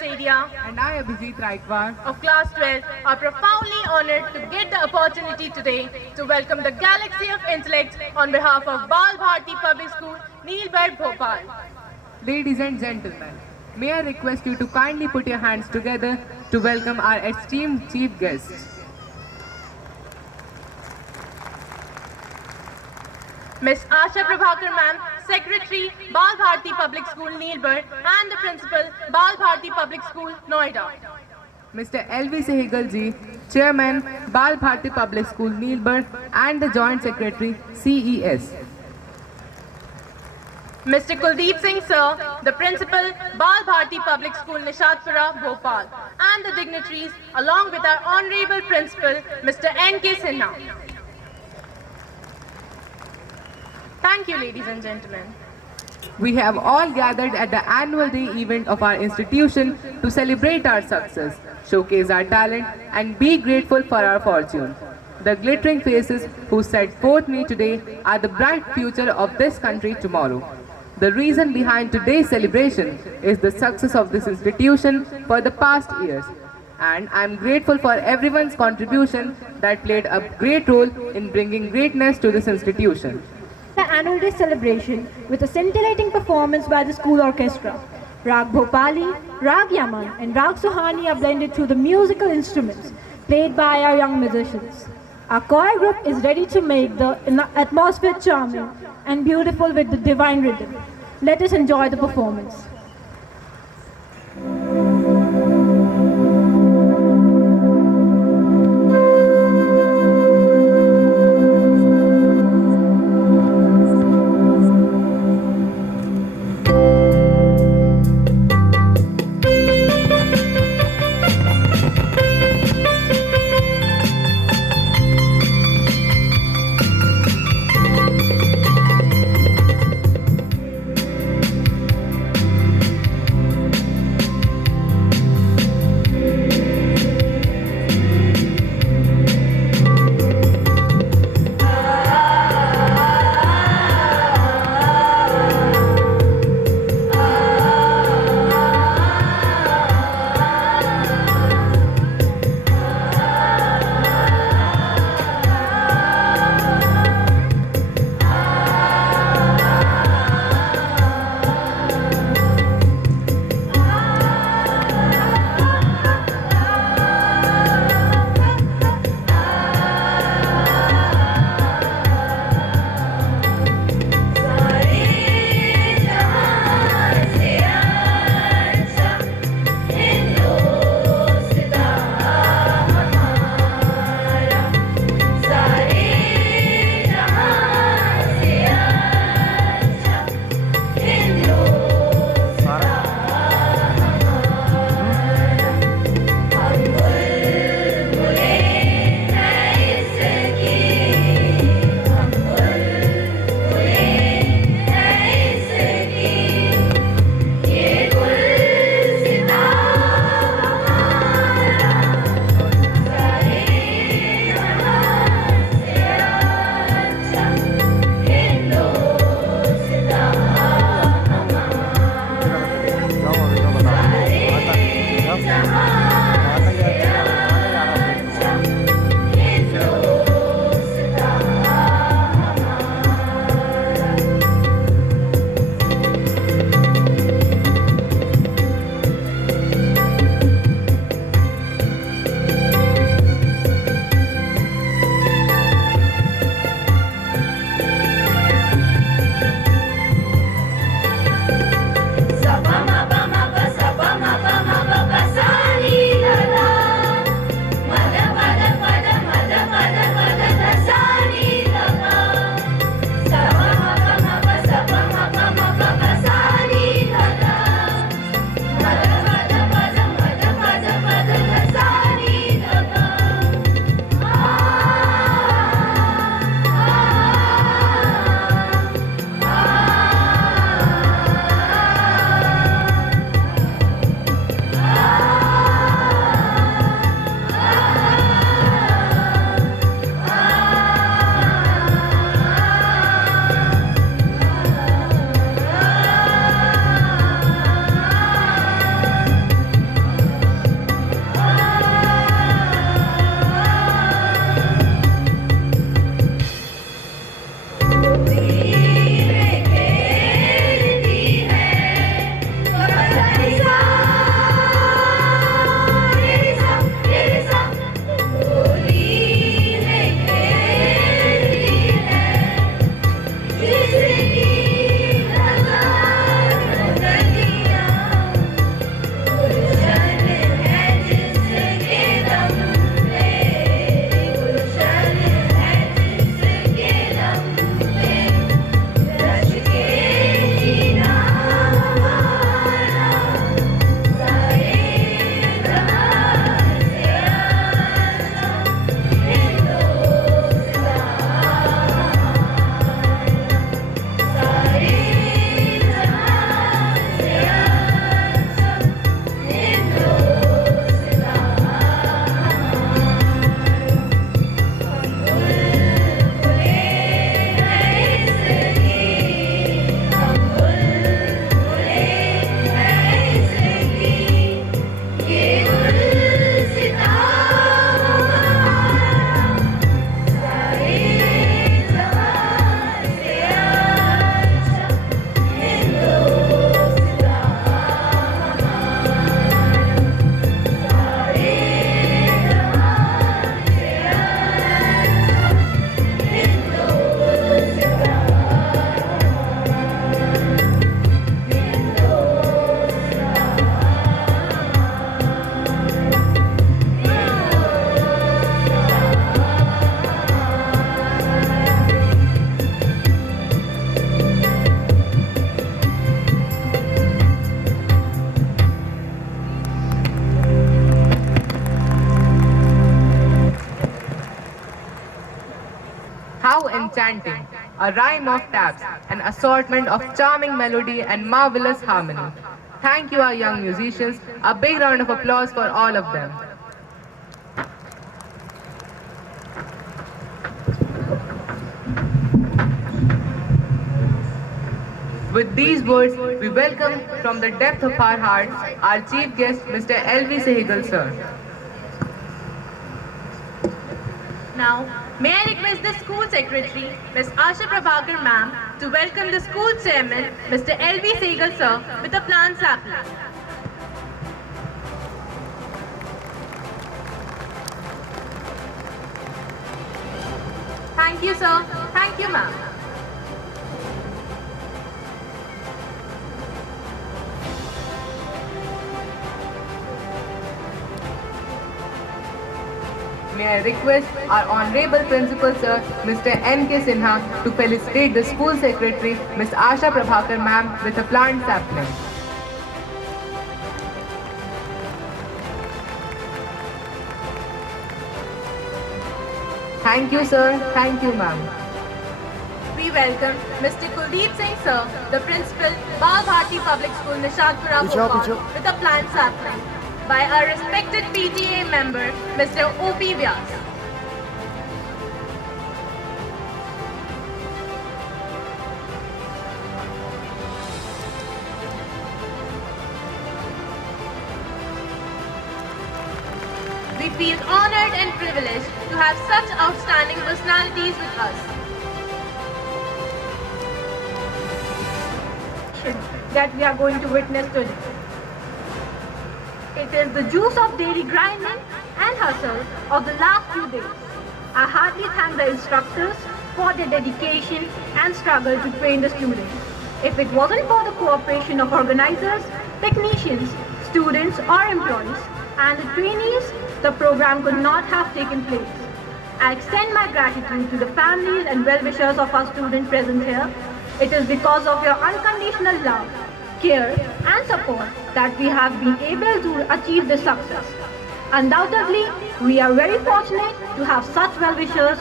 Sadia And I, Abhijit Raikwar, of Class 12 are profoundly honored to get the opportunity today to welcome the galaxy of intellect on behalf of Bal Bharti Public School, Neelbird, Bhopal. ladies and gentlemen, may I request you to kindly put your hands together to welcome our esteemed chief guest. Miss Asha Prabhakar Ma'am, Secretary, Bal Bharti Public School, Neelbird, and the Principal, Bal Bharti Public School, Noida. Mr. L.V. Sehgal ji, Chairman, Bal Bharti Public School, Neelbird, and the Joint Secretary, CES. Mr. Kuldeep Singh Sir, the Principal, Bal Bharti Public School, Nishatpura, Bhopal, and the dignitaries, along with our Honorable Principal, Mr. N.K. Sinha. Thank you, ladies and gentlemen. We have all gathered at the annual day event of our institution to celebrate our success, showcase our talent, and be grateful for our fortune. The glittering faces who set forth me today are the bright future of this country tomorrow. The reason behind today's celebration is the success of this institution for the past years. And I am grateful for everyone's contribution that played a great role in bringing greatness to this institution. The annual day celebration with a scintillating performance by the school orchestra. Rag Bhopali, Rag Yaman and Rag Suhani are blended through the musical instruments played by our young musicians. Our choir group is ready to make the atmosphere charming and beautiful with the divine rhythm. Let us enjoy the performance. chanting, a rhyme of taps, an assortment of charming melody and marvelous harmony. Thank you, our young musicians. A big round of applause for all of them. With these words, we welcome from the depth of our hearts our chief guest, Mr. L.V. Sehgal, sir. Now, may I request the school secretary, Ms. Asha Prabhakar ma'am, to welcome the school chairman, Mr. L.V. Sehgal, sir, with a plant sapling. Thank you, sir. Thank you, ma'am. May I request our Honorable Principal Sir, Mr. N.K. Sinha, to felicitate the School Secretary, Ms. Asha Prabhakar ma'am, with a plant sapling. Thank you, sir. Thank you, ma'am. We welcome Mr. Kuldeep Singh, sir, the principal, Bal Bharti Public School, Nishatpura, Bhopal, with a plant sapling by our respected PTA member, Mr. O.P. Vyas. We feel honored and privileged to have such outstanding personalities with us. That we are going to witness today. It is the juice of daily grinding and hustle of the last few days. I heartily thank the instructors for their dedication and struggle to train the students. If it wasn't for the cooperation of organizers, technicians, students or employees, and the trainees, the program could not have taken place. I extend my gratitude to the families and well-wishers of our students present here. It is because of your unconditional love, care and support that we have been able to achieve this success. Undoubtedly, we are very fortunate to have such well-wishers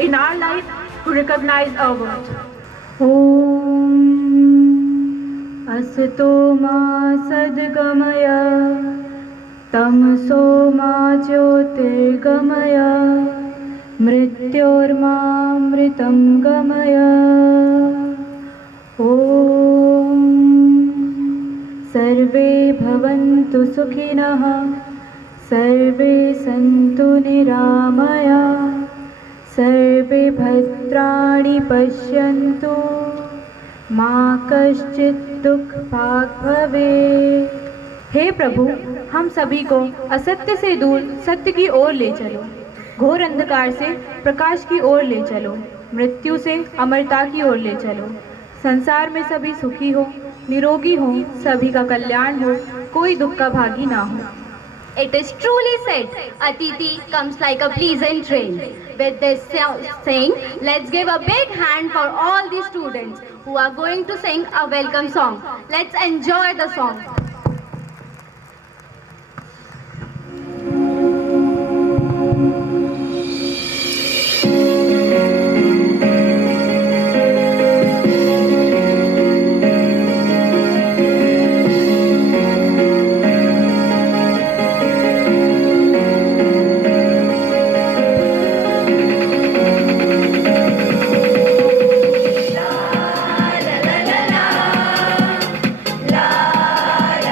in our life who recognize our worth. Om Asato Ma Sadgamaya Tamso Ma Jyotirgamaya Mrityorma Mritam Gamaya. Om Sarve Bhavantu Sukhinah Sarve Santu Niramaya Sarve Bhadrani Pashyantu Ma Kaschit Dukh Bhag Bhave. हे प्रभु, हम सभी को असत्य से दूर सत्य की ओर ले चलो, घोर अंधकार से प्रकाश की ओर ले चलो, मृत्यु से अमरता की ओर ले चलो। संसार में सभी सुखी हो, निरोगी हो, सभी का कल्याण हो, कोई दुख का भागी ना हो। It is truly said, Atiti comes like a pleasant train. With this saying, let's give a big hand for all the students who are going to sing a welcome song. Let's enjoy the song. La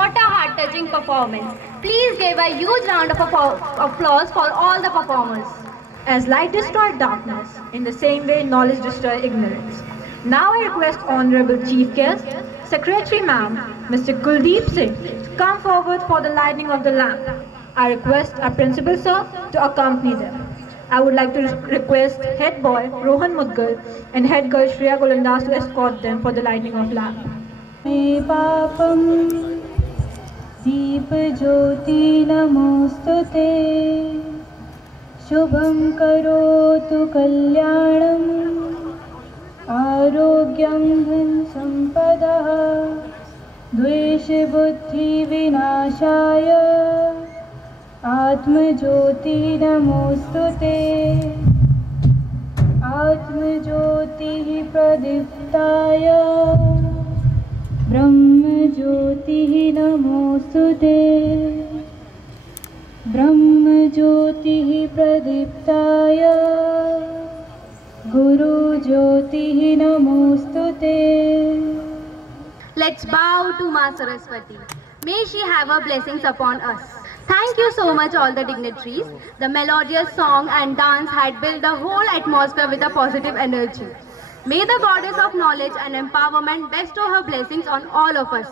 What a heart-touching performance. Please give a huge round of applause for all the performers. As light destroyed darkness, in the same way knowledge destroys ignorance. Now I request Honorable Chief Guest, Secretary Ma'am, Mr. Kuldeep Singh, to come forward for the lighting of the lamp. I request our Principal Sir to accompany them. I would like to request Head Boy Rohan Mudgal and Head Girl Shreya Golandas to escort them for the lighting of lamp. पापं दीपज्योति नमोस्तुते शुभं करोतु कल्याणं आरोग्यं धनसम्पदः द्वेषबुद्धिविनाशाय आत्मज्योति नमोस्तुते आत्मज्योतिः प्रदीप्ताय ब्रह्मज्योतिः नमोस्तुते ब्रह्मज्योतिः प्रदीप्ताय गुरुज्योतिः नमोस्तुते. Let's bow to Ma Saraswati. May she have her blessings upon us. Thank you so much all the dignitaries. The melodious song and dance had built the whole atmosphere with a positive energy. May the goddess of knowledge and empowerment bestow her blessings on all of us.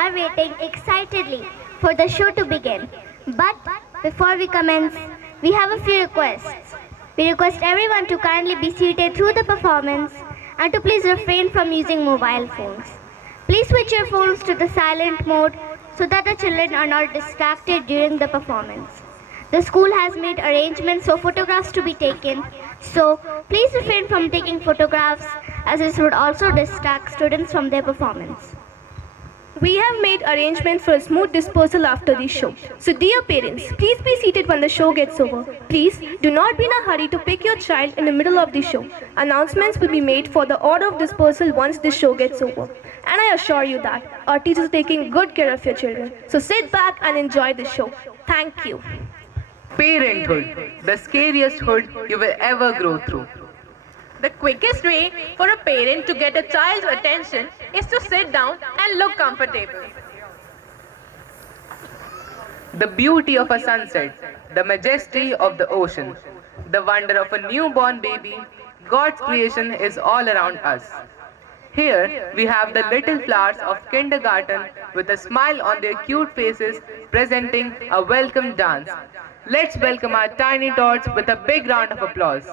are waiting excitedly for the show to begin. But before we commence, we have a few requests. We request everyone to kindly be seated through the performance and to please refrain from using mobile phones. Please switch your phones to the silent mode so that the children are not distracted during the performance. The school has made arrangements for photographs to be taken, so please refrain from taking photographs as this would also distract students from their performance. We have made arrangements for a smooth dispersal after the show. So dear parents, please be seated when the show gets over. Please do not be in a hurry to pick your child in the middle of the show. Announcements will be made for the order of dispersal once the show gets over. And I assure you that our teachers are taking good care of your children. So sit back and enjoy the show. Thank you. Parenthood, the scariest hood you will ever grow through. The quickest way for a parent to get a child's attention is to sit down and look comfortable. The beauty of a sunset, the majesty of the ocean, the wonder of a newborn baby, God's creation is all around us. Here we have the little flowers of kindergarten with a smile on their cute faces presenting a welcome dance. Let's welcome our tiny tots with a big round of applause.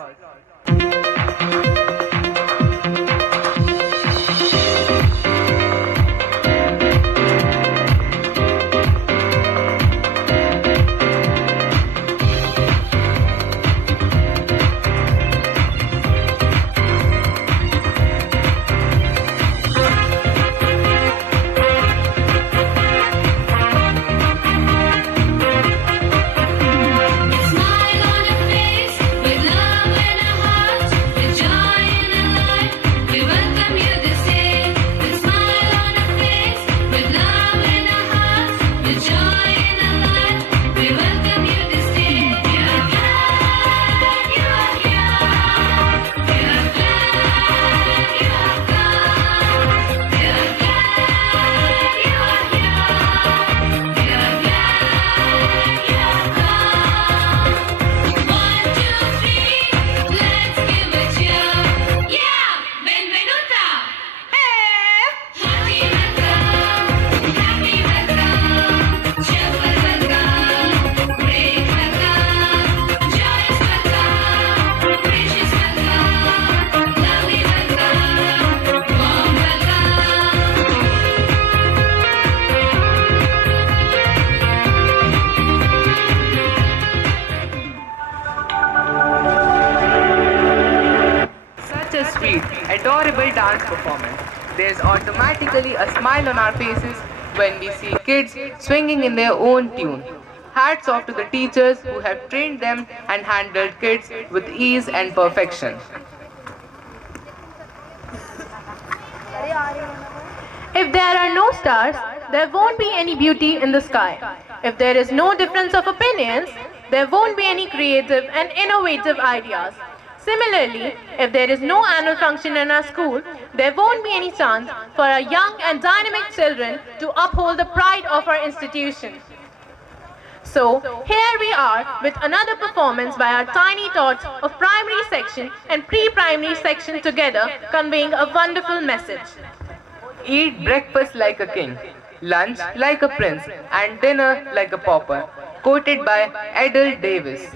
Smile on your face with love in our hearts, with joy in our life. We welcome you this day. With smile on our face, with love in our hearts, with joy in our life. We welcome you this day. We are glad you are here. We are glad you have come. We are glad you are here. We are glad you have come. 1, 2, 3, let's give a cheer. Yeah, benvenuta. Hearty welcome, happy welcome, cheerful welcome, great welcome, joyous welcome, gracious welcome, lovely welcome, warm welcome. Such a sweet, adorable dance performance. There's automatically a smile on our faces when we see kids swinging in their own tune. Hats off to the teachers who have trained them and handled kids with ease and perfection. If there are no stars, there won't be any beauty in the sky. If there is no difference of opinions, there won't be any creative and innovative ideas. Similarly, if there is no annual function in our school, there won't be any chance for our young and dynamic children to uphold the pride of our institution. So, here we are with another performance by our tiny tots of primary section and pre-primary section together, conveying a wonderful message. Eat breakfast like a king, lunch like a prince, and dinner like a pauper. Quoted by Edel Davis.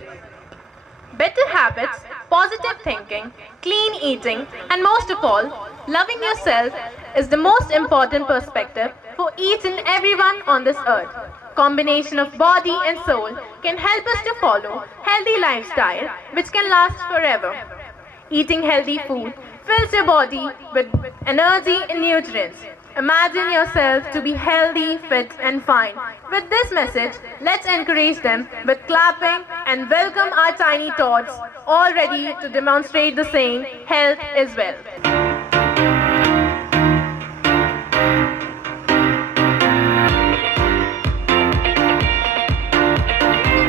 Better habits, positive thinking, clean eating, and most of all, loving yourself is the most important perspective for each and everyone on this earth. Combination of body and soul can help us to follow healthy lifestyle which can last forever. Eating healthy food fills your body with energy and nutrients. Imagine yourself to be healthy, fit and fine. With this message, let's encourage them with clapping and welcome our tiny tots, all ready to demonstrate the saying, health is wealth.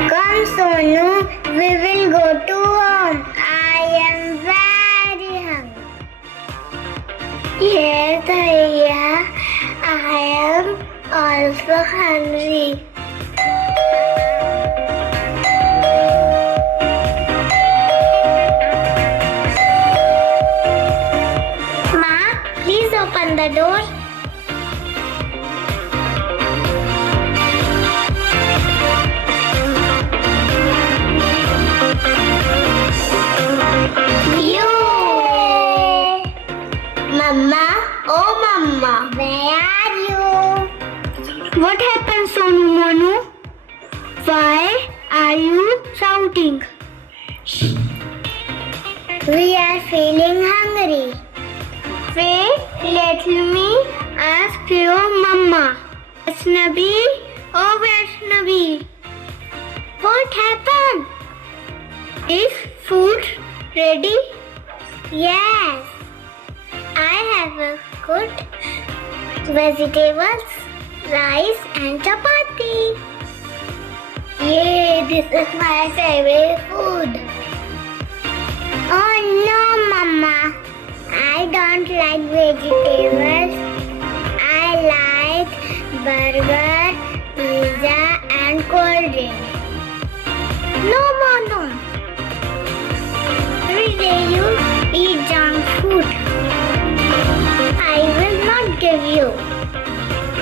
Come Sonu, we will go to home. I am very hungry. Yes, Bhaiya, I am also hungry. Ma, please open the door. What happened, Sonu Monu? Why are you shouting? We are feeling hungry. Wait, let me ask your mama. Vaishnavi, oh Vaishnavi, what happened? Is food ready? Yes, I have a good vegetables, rice and chapati. Yay, this is my favorite food. Oh no, Mama. I don't like vegetables. I like burger, pizza and cold drink. No, Monu. Every day you eat junk food. I will not give you.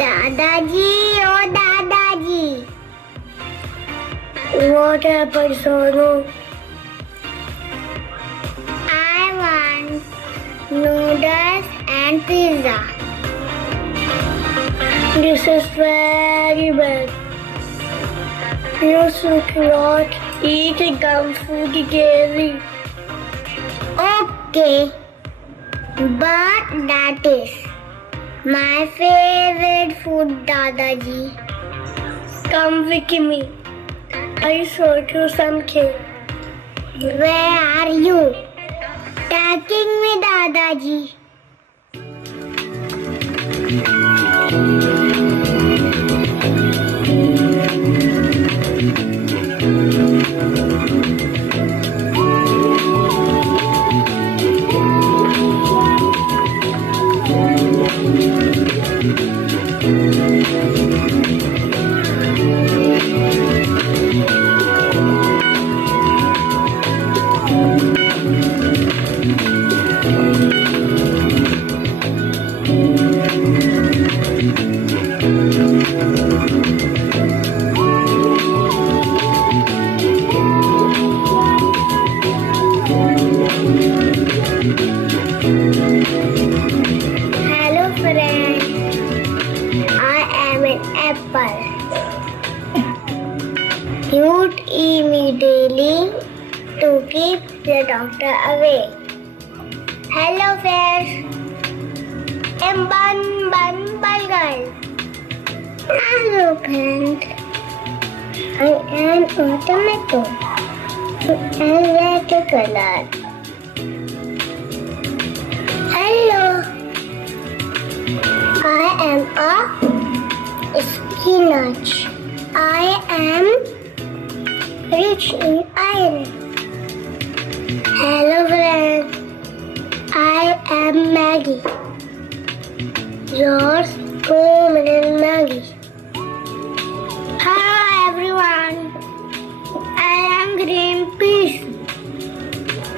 Dadaji, oh Dadaji. What happened, Sonu? I want noodles and pizza. This is very bad. You should not eat junk food daily. Okay, but that is my favorite food, Dadaji. Come with me. I show you something. Where are you? Taking me, Dadaji. Hello friends, I am an apple. Eat immediately to keep the doctor away. Hello friends, I'm Bun Burger. Hello friends, I am a tomato and red color. Hello, I am a spinach. I am rich in iron. Hello friends, I am Maggie. Yours, Coleman Maggie. Hello everyone, I am green peas.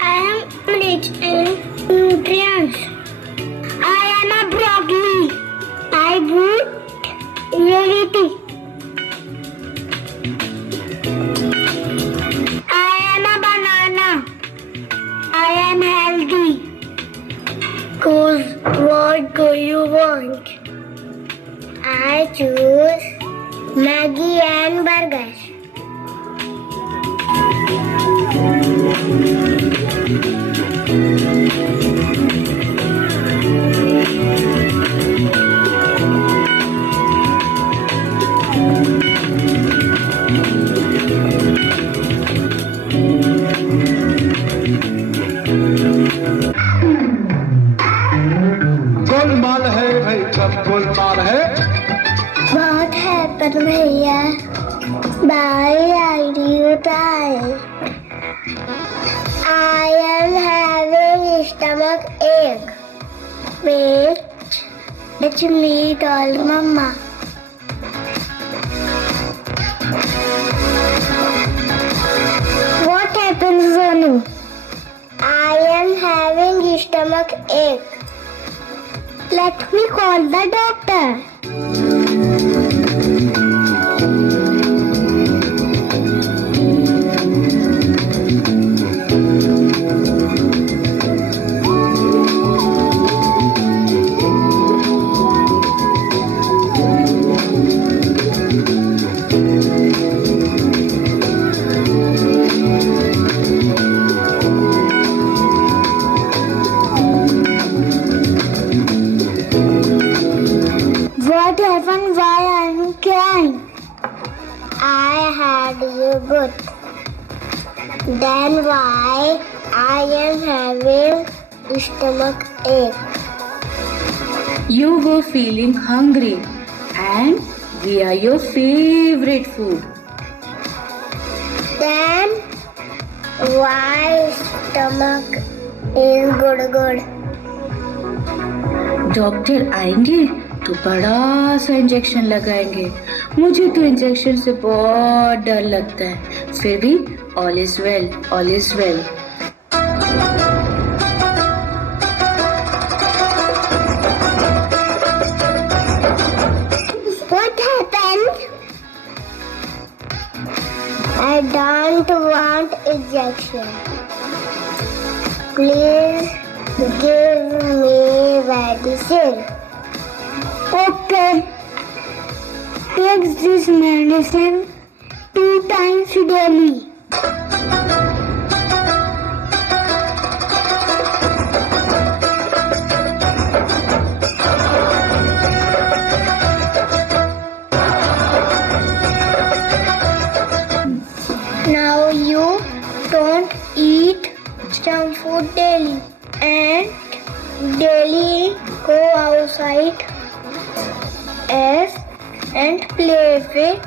I am rich in nutrients. I am a broccoli. I boost immunity. I am a banana. I am healthy. Choose what do you want? I choose Maggie and burgers. Golmaal है भाई, सब गोलमाल है। What happened, भैया? Why are you tired? I am having stomach ache. Wait, let me call Mama. What happened, Sonu? I am having stomach ache. Let me call the doctor. time I had you good. Then why I am having stomach ache? You were feeling hungry and we are your favorite food. Then why stomach is good? Doctor आएंगे तो बड़ा सा injection लगाएंगे. मुझे तो injection से बहुत डर लगता है. फिर भी all is well, all is well. What happened? I don't want injection. Please give me medicine. Okay. Take this medicine 2 times daily. Now you don't eat junk food daily and daily go outside and play with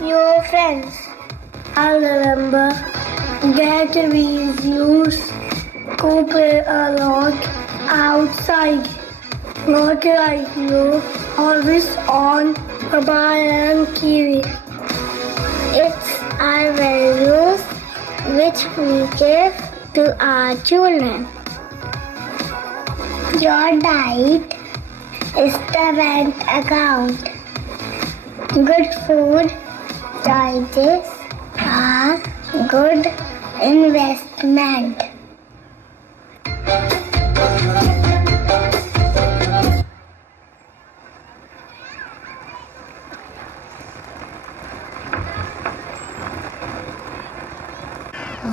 your friends. I remember that we used to play a lot outside. Not like you, always on mobile and TV. It's our values which we give to our children. Your diet is the bank account. Good food choices are good investment.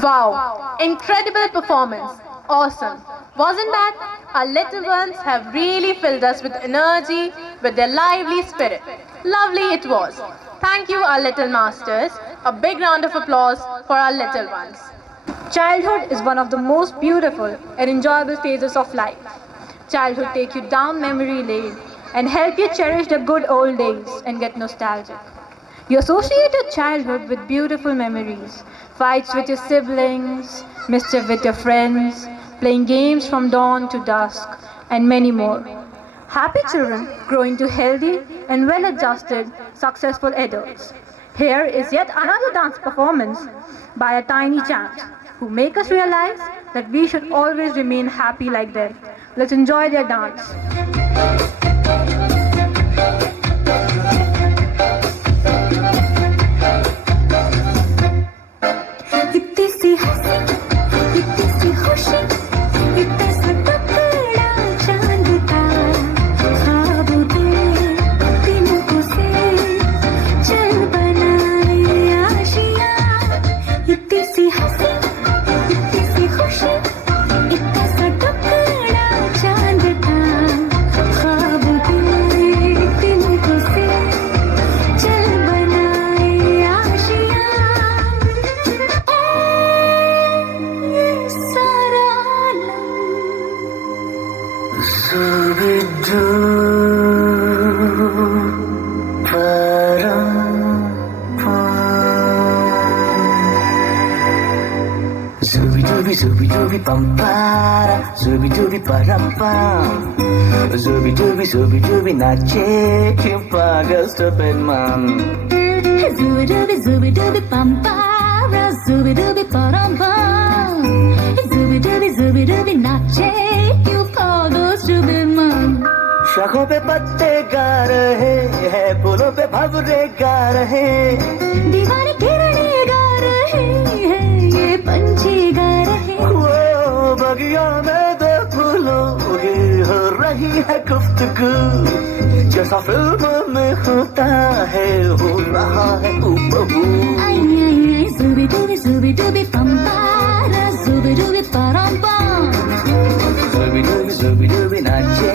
Wow, incredible performance. Awesome. Wasn't that? Our little ones have really filled us with energy, with their lively spirit. Lovely it was. Thank you, our little masters. A big round of applause for our little ones. Childhood is one of the most beautiful and enjoyable phases of life. Childhood takes you down memory lane and help you cherish the good old days and get nostalgic. You associate your childhood with beautiful memories, fights with your siblings, mischief with your friends, playing games from dawn to dusk, and many more. Happy children grow into healthy and well-adjusted, successful adults. Here is yet another dance performance by a tiny chant who make us realize that we should always remain happy like them. Let's enjoy their dance. Zooby bum para, zooby dooby param pam. Zooby dooby nache, chimpaga stupid man. Zooby dooby pam para, zooby dooby param pam. Zooby dooby nache, you pago stupid man. शाखों पे पत्ते गा रहे हैं, फूलों पे भंवरे गा रहे, दीवाने किरणें गा रहे हैं, ये पंछी गा रहे। वो बगिया में दो फूलों की हो रही है गुफ्तगू, जैसा फिल्म में होता है हो रहा है हूबहू। Zooby dooby pam para, zooby dooby param pam. Zooby dooby nache,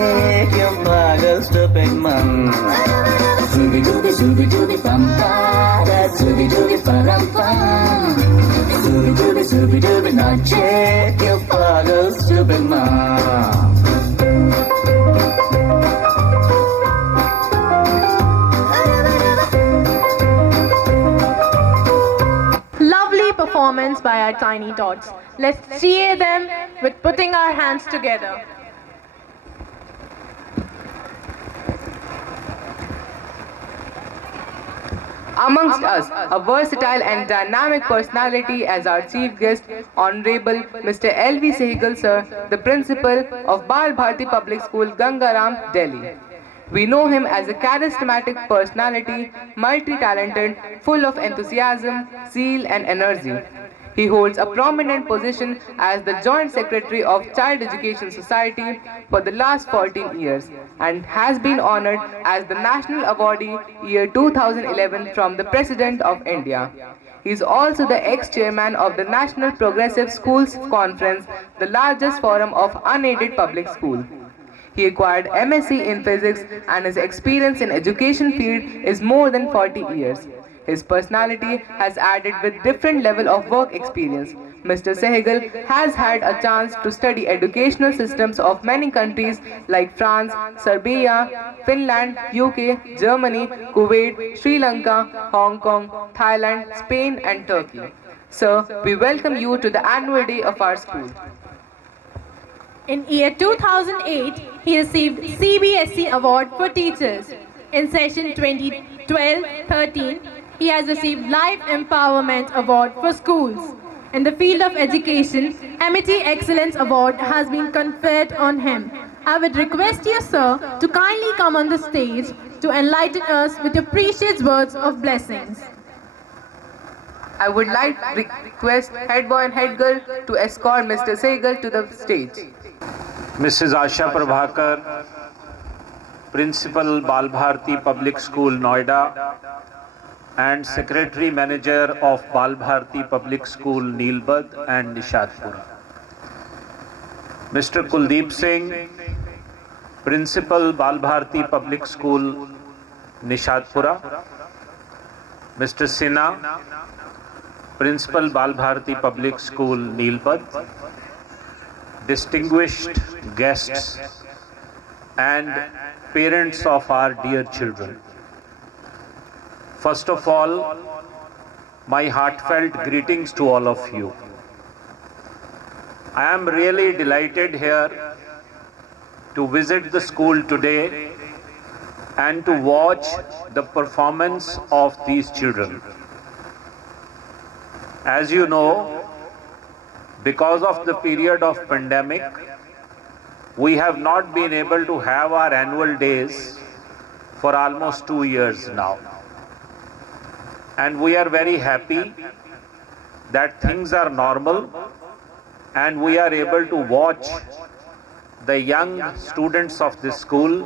क्यों पागल stupid man. Zooby dooby zooby dooby bum ba, da zooby dooby param pam. Zooby dooby nache, your father's stupid mom. Lovely performance by our tiny tots. Let's cheer them with putting our hands together. Amongst us, a versatile and dynamic personality as our chief guest, Honorable Mr. L.V. Sehgal sir, the principal of Bal Bharti Public School, Gangaram, Delhi. We know him as a charismatic personality, multi-talented, full of enthusiasm, zeal and energy. He holds a prominent position as the Joint Secretary of Child Education Society for the last 14 years and has been honored as the National Awardee year 2011 from the President of India. He is also the ex-chairman of the National Progressive Schools Conference, the largest forum of unaided public school. He acquired MSc in physics and his experience in education field is more than 40 years. His personality has added with different level of work experience. Mr. Sehgal has had a chance to study educational systems of many countries like France, Serbia, Finland, UK, Germany, Kuwait, Sri Lanka, Hong Kong, Thailand, Spain and Turkey. Sir, we welcome you to the annual day of our school. In year 2008, he received CBSE Award for Teachers. In session 2012-13, he has received Life Empowerment Award for Schools. In the field of education, Amity Excellence Award has been conferred on him. I would request you, sir, to kindly come on the stage to enlighten us with your precious words of blessings. I would like to request head boy and head girl to escort Mr. Sehgal to the stage. Mrs. Asha Prabhakar, Principal Bal Bharti Public School, Noida, and Secretary Manager of Bal Bharti Public School, Neelbad and Nishadpura. Mr. Kuldeep Singh, Principal Bal Bharti Public School, Nishadpura. Mr. Sinha, Principal Bal Bharti Public School, Neelbad. Distinguished guests and parents of our dear children. First of all, my heartfelt greetings to all of you. I am really delighted here to visit the school today and to watch the performance of these children. As you know, because of the period of pandemic, we have not been able to have our annual days for almost 2 years now. And we are very happy that things are normal and we are able to watch the young students of this school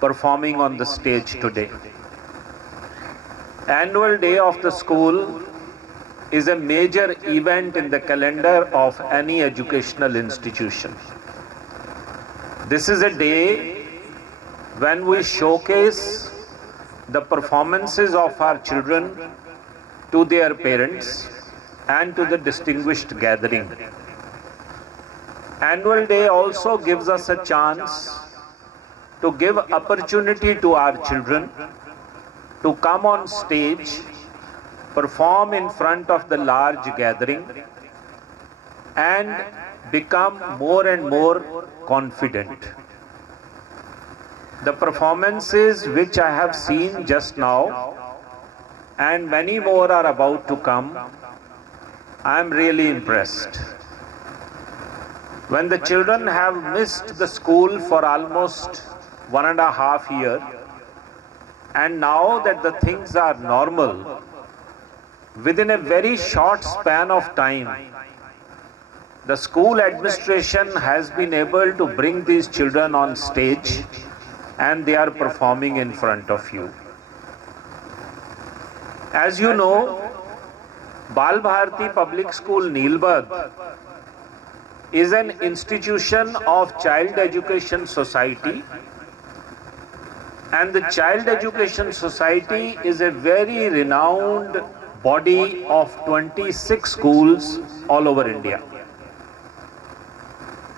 performing on the stage today. Annual day of the school is a major event in the calendar of any educational institution. This is a day when we showcase the performances of our children to their parents and to the distinguished gathering. Annual day also gives us a chance to give opportunity to our children to come on stage, perform in front of the large gathering and become more and more confident. The performances which I have seen just now and many more are about to come, I am really impressed. When the children have missed the school for almost 1.5 years, and now that the things are normal, within a very short span of time, the school administration has been able to bring these children on stage and they are performing in front of you. As you know, Bal Bharti Public School, Neelbad is an institution of Child Education Society And the Child Education Society is a very renowned body of 26 schools all over India.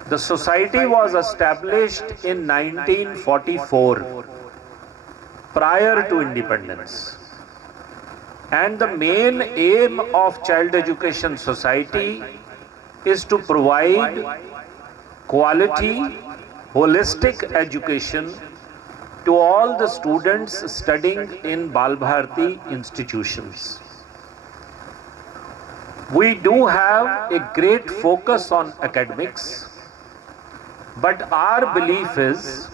The society was established in 1944, prior to independence. And the main aim of Child Education Society is to provide quality, holistic education to all the students studying in Bal Bharati institutions. We do have a great focus on academics, but our belief is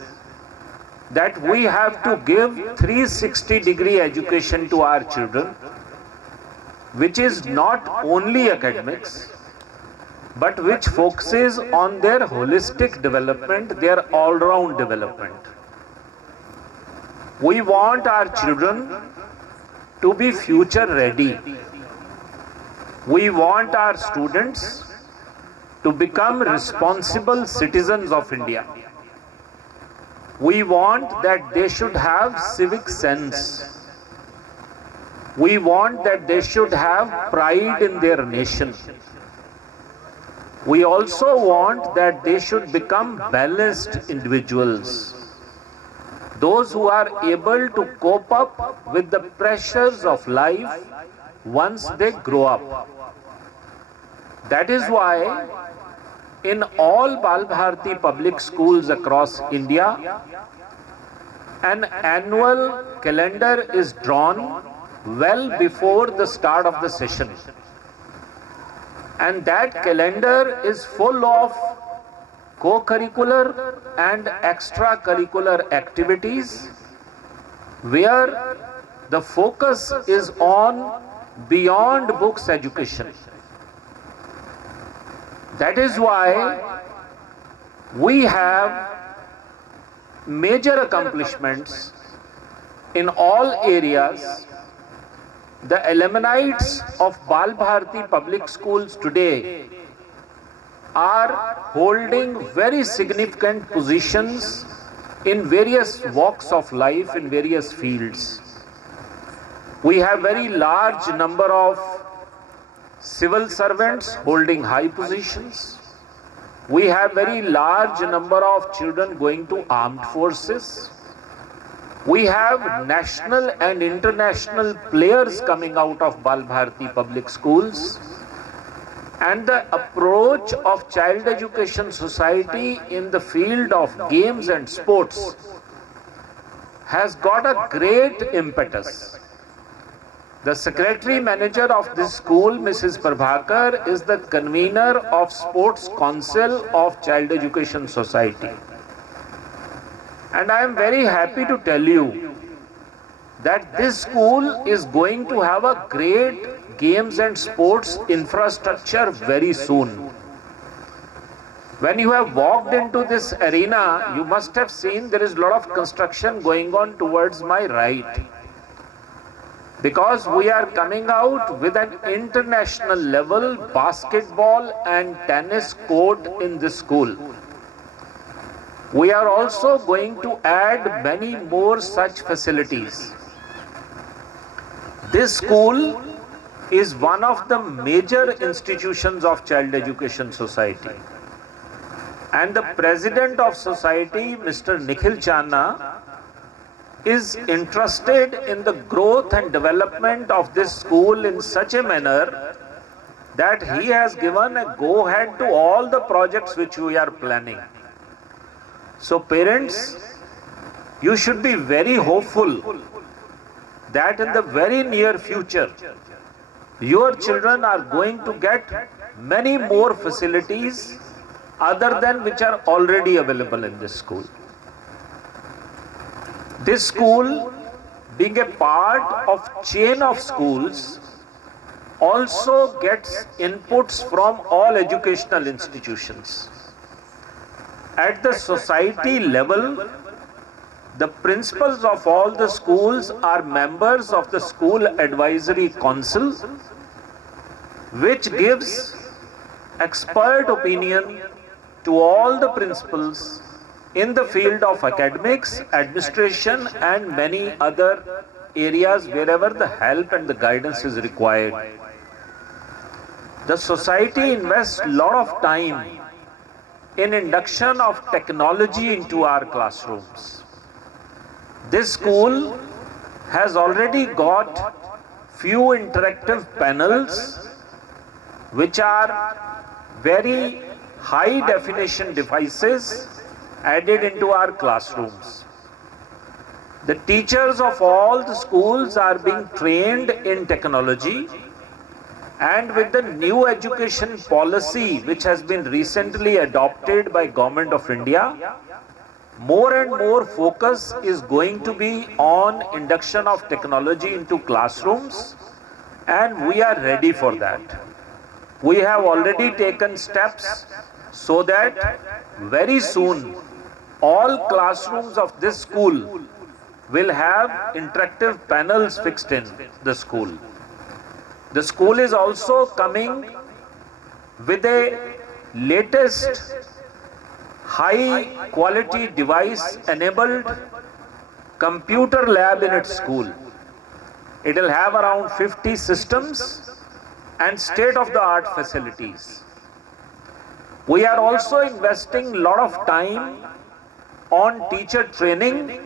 that we have to give 360-degree education to our children, which is not only academics, but which focuses on their holistic development, their all-round development. We want our children to be future ready. We want our students to become responsible citizens of India. We want that they should have civic sense. We want that they should have pride in their nation. We also want that they should become balanced individuals. Those who are able to cope up with the pressures of life once they grow up. That is why in all Bal Bharati public schools across India, an annual calendar is drawn well before the start of the session. And that calendar is full of co-curricular and extracurricular activities where the focus is on beyond books education. That is why we have major accomplishments in all areas. The alumnites of Bal Bharati public schools today are holding very significant positions in various walks of life, in various fields. We have very large number of civil servants holding high positions. We have very large number of children going to armed forces. We have national and international players coming out of Bal Bharati public schools. And the approach of Child Education Society in the field of games and sports has got a great impetus. The secretary manager of this school, Mrs. Prabhakar, is the convener of Sports Council of Child Education Society. And I am very happy to tell you that this school is going to have a great games and sports infrastructure very soon. When you have walked into this arena, you must have seen there is a lot of construction going on towards my right. Because we are coming out with an international level basketball and tennis court in this school. We are also going to add many more such facilities. This school is one of the major institutions of Child Education Society. And the president of society, Mr. Nikhil Channa, is interested in the growth and development of this school in such a manner that he has given a go-ahead to all the projects which we are planning. So parents, you should be very hopeful that in the very near future, your children are going to get many more facilities other than which are already available in this school. This school, being a part of chain of schools, also gets inputs from all educational institutions. At the society level, the principals of all the schools are members of the School Advisory Council, which gives expert opinion to all the principals in the field of academics, administration, and many other areas wherever the help and the guidance is required. The society invests a lot of time in induction of technology into our classrooms. This school has already got few interactive panels which are very high definition devices added into our classrooms. The teachers of all the schools are being trained in technology, and with the new education policy which has been recently adopted by Government of India, more and more focus is going to be on induction of technology into classrooms, and we are ready for that. We have already taken steps so that very soon all classrooms of this school will have interactive panels fixed in the school. The school is also coming with a latest high quality device enabled computer lab in its school. It will have around 50 systems and state of the art facilities. We are also investing a lot of time on teacher training,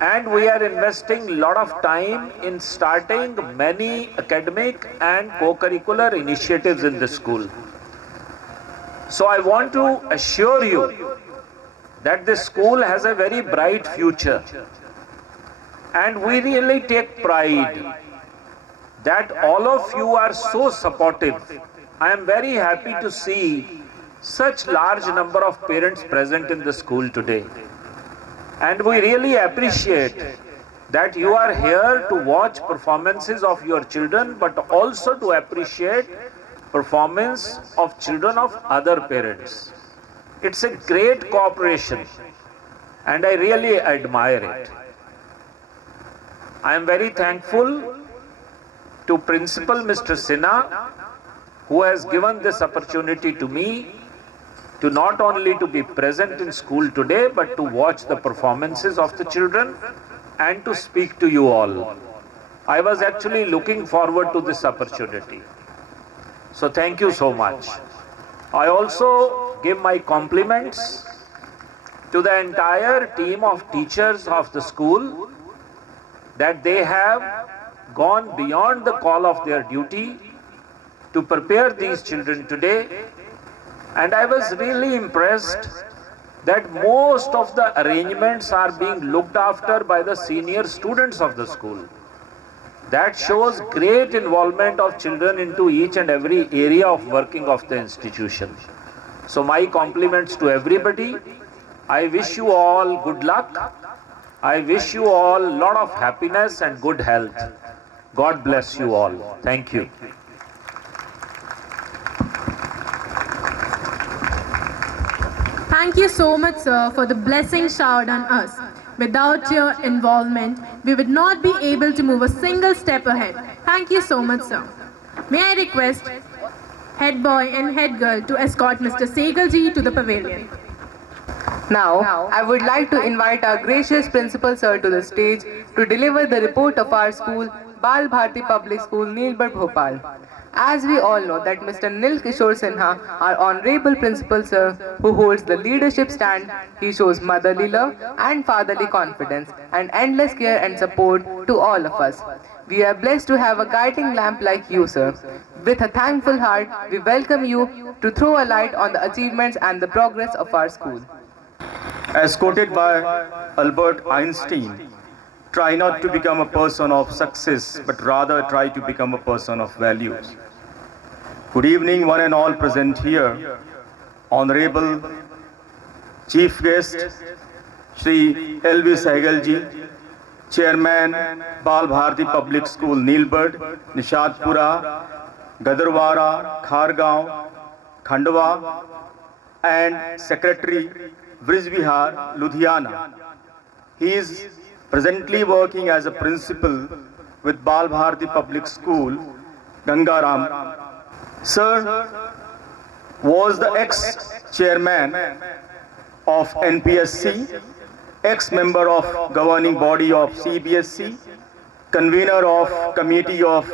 and we are investing a lot of time in starting many academic and co-curricular initiatives in the school. So I want to assure you that this school has a very bright future, and we really take pride that all of you are so supportive. I am very happy to see such large number of parents present in the school today. And we really appreciate that you are here to watch performances of your children, but also to appreciate performance of children of other parents. It's a great cooperation, and I really admire it. I am very thankful to Principal Mr. Sinha, who has given this opportunity to me to not only to be present in school today, but to watch the performances of the children and to speak to you all. I was actually looking forward to this opportunity. So thank you so much. I also give my compliments to the entire team of teachers of the school that they have gone beyond the call of their duty to prepare these children today. And I was really impressed that most of the arrangements are being looked after by the senior students of the school. That shows great involvement of children into each and every area of working of the institution. So my compliments to everybody. I wish you all good luck. I wish you all a lot of happiness and good health. God bless you all. Thank you. Thank you so much, sir, for the blessing showered on us. Without your involvement, we would not be able to move a single step ahead. Thank you so much, sir. May I request head boy and head girl to escort Mr. Segalji to the pavilion. Now, I would like to invite our gracious Principal Sir to the stage to deliver the report of our school, Bal Bharti Public School, Nilbert, Bhopal. As we all know that Mr. Nil Kishore Sinha, our Honorable Principal Sir, who holds the leadership stand, he shows motherly love and fatherly confidence and endless care and support to all of us. We are blessed to have a guiding lamp like you, sir. With a thankful heart, we welcome you to throw a light on the achievements and the progress of our school. As quoted by Albert Einstein, try not to become a person of success, but rather try to become a person of values. Good evening, one and all present here. Honorable Chief Guest, Shri L.V. Sehgalji, Chairman, Bal Bharti Public School, Nilbert, Nishadpura, Gadarwara, Khargaon, Khandwa, and Secretary, Brij Vihar, Ludhiana. He is presently working as a principal with Bal Bharti Public School, Gangaram. Sir was the ex-chairman of NPSC, ex-member of governing body of CBSC, convener of Committee of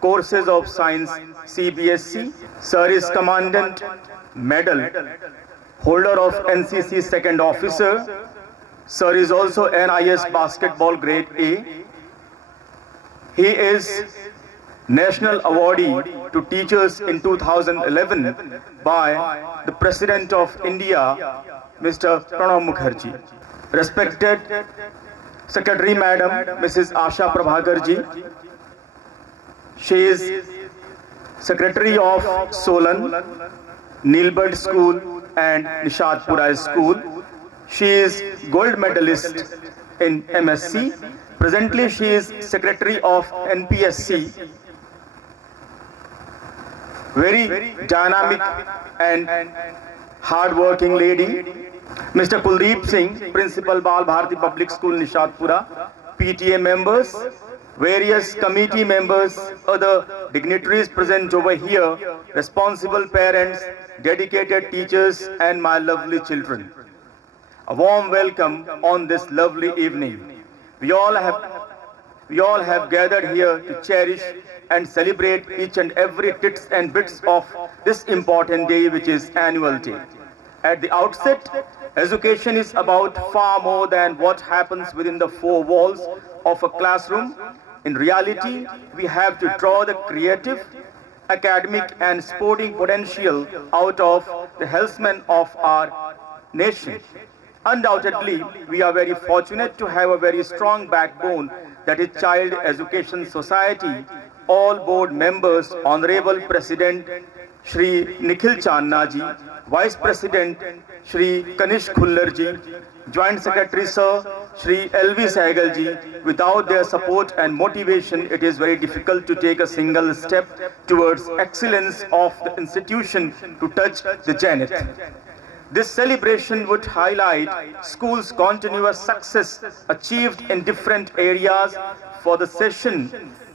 Courses of Science CBSC. Sir is Commandant Medal, holder of NCC Second Officer. Sir is also NIS Basketball Grade A. He is National Awardee to Teachers in 2011 by the President of India, Mr. Pranab Mukherjee. Respected Secretary Madam, Mrs. Asha Prabhakarji. She is Secretary of Solan, Nilbert School and Nishadpura School. She is gold medalist in MSc. Presently, she is Secretary of NPSC. Very dynamic and hard-working lady. Mr. Kuldeep Singh, Principal Bal Bharati Public School, Nishadpura. PTA members, various committee members, other dignitaries present over here, responsible parents, dedicated teachers, and my lovely children. A warm welcome on this lovely evening. We all have gathered here to cherish and celebrate each and every tits and bits of this important day, which is Annual Day. At the outset, education is about far more than what happens within the four walls of a classroom. In reality, we have to draw the creative, academic and sporting potential out of the helmsman of our nation. Undoubtedly, we are very fortunate to have a very strong backbone, that is Child Education Society. All board members, Honorable President Shri Nikhil Channa ji, Vice President Shri Kanish Khullar ji, Joint Secretary Sir Shri L.V. Sehgal ji. Without their support and motivation, it is very difficult to take a single step towards excellence of the institution to touch the zenith. This celebration would highlight schools' continuous success achieved in different areas for the session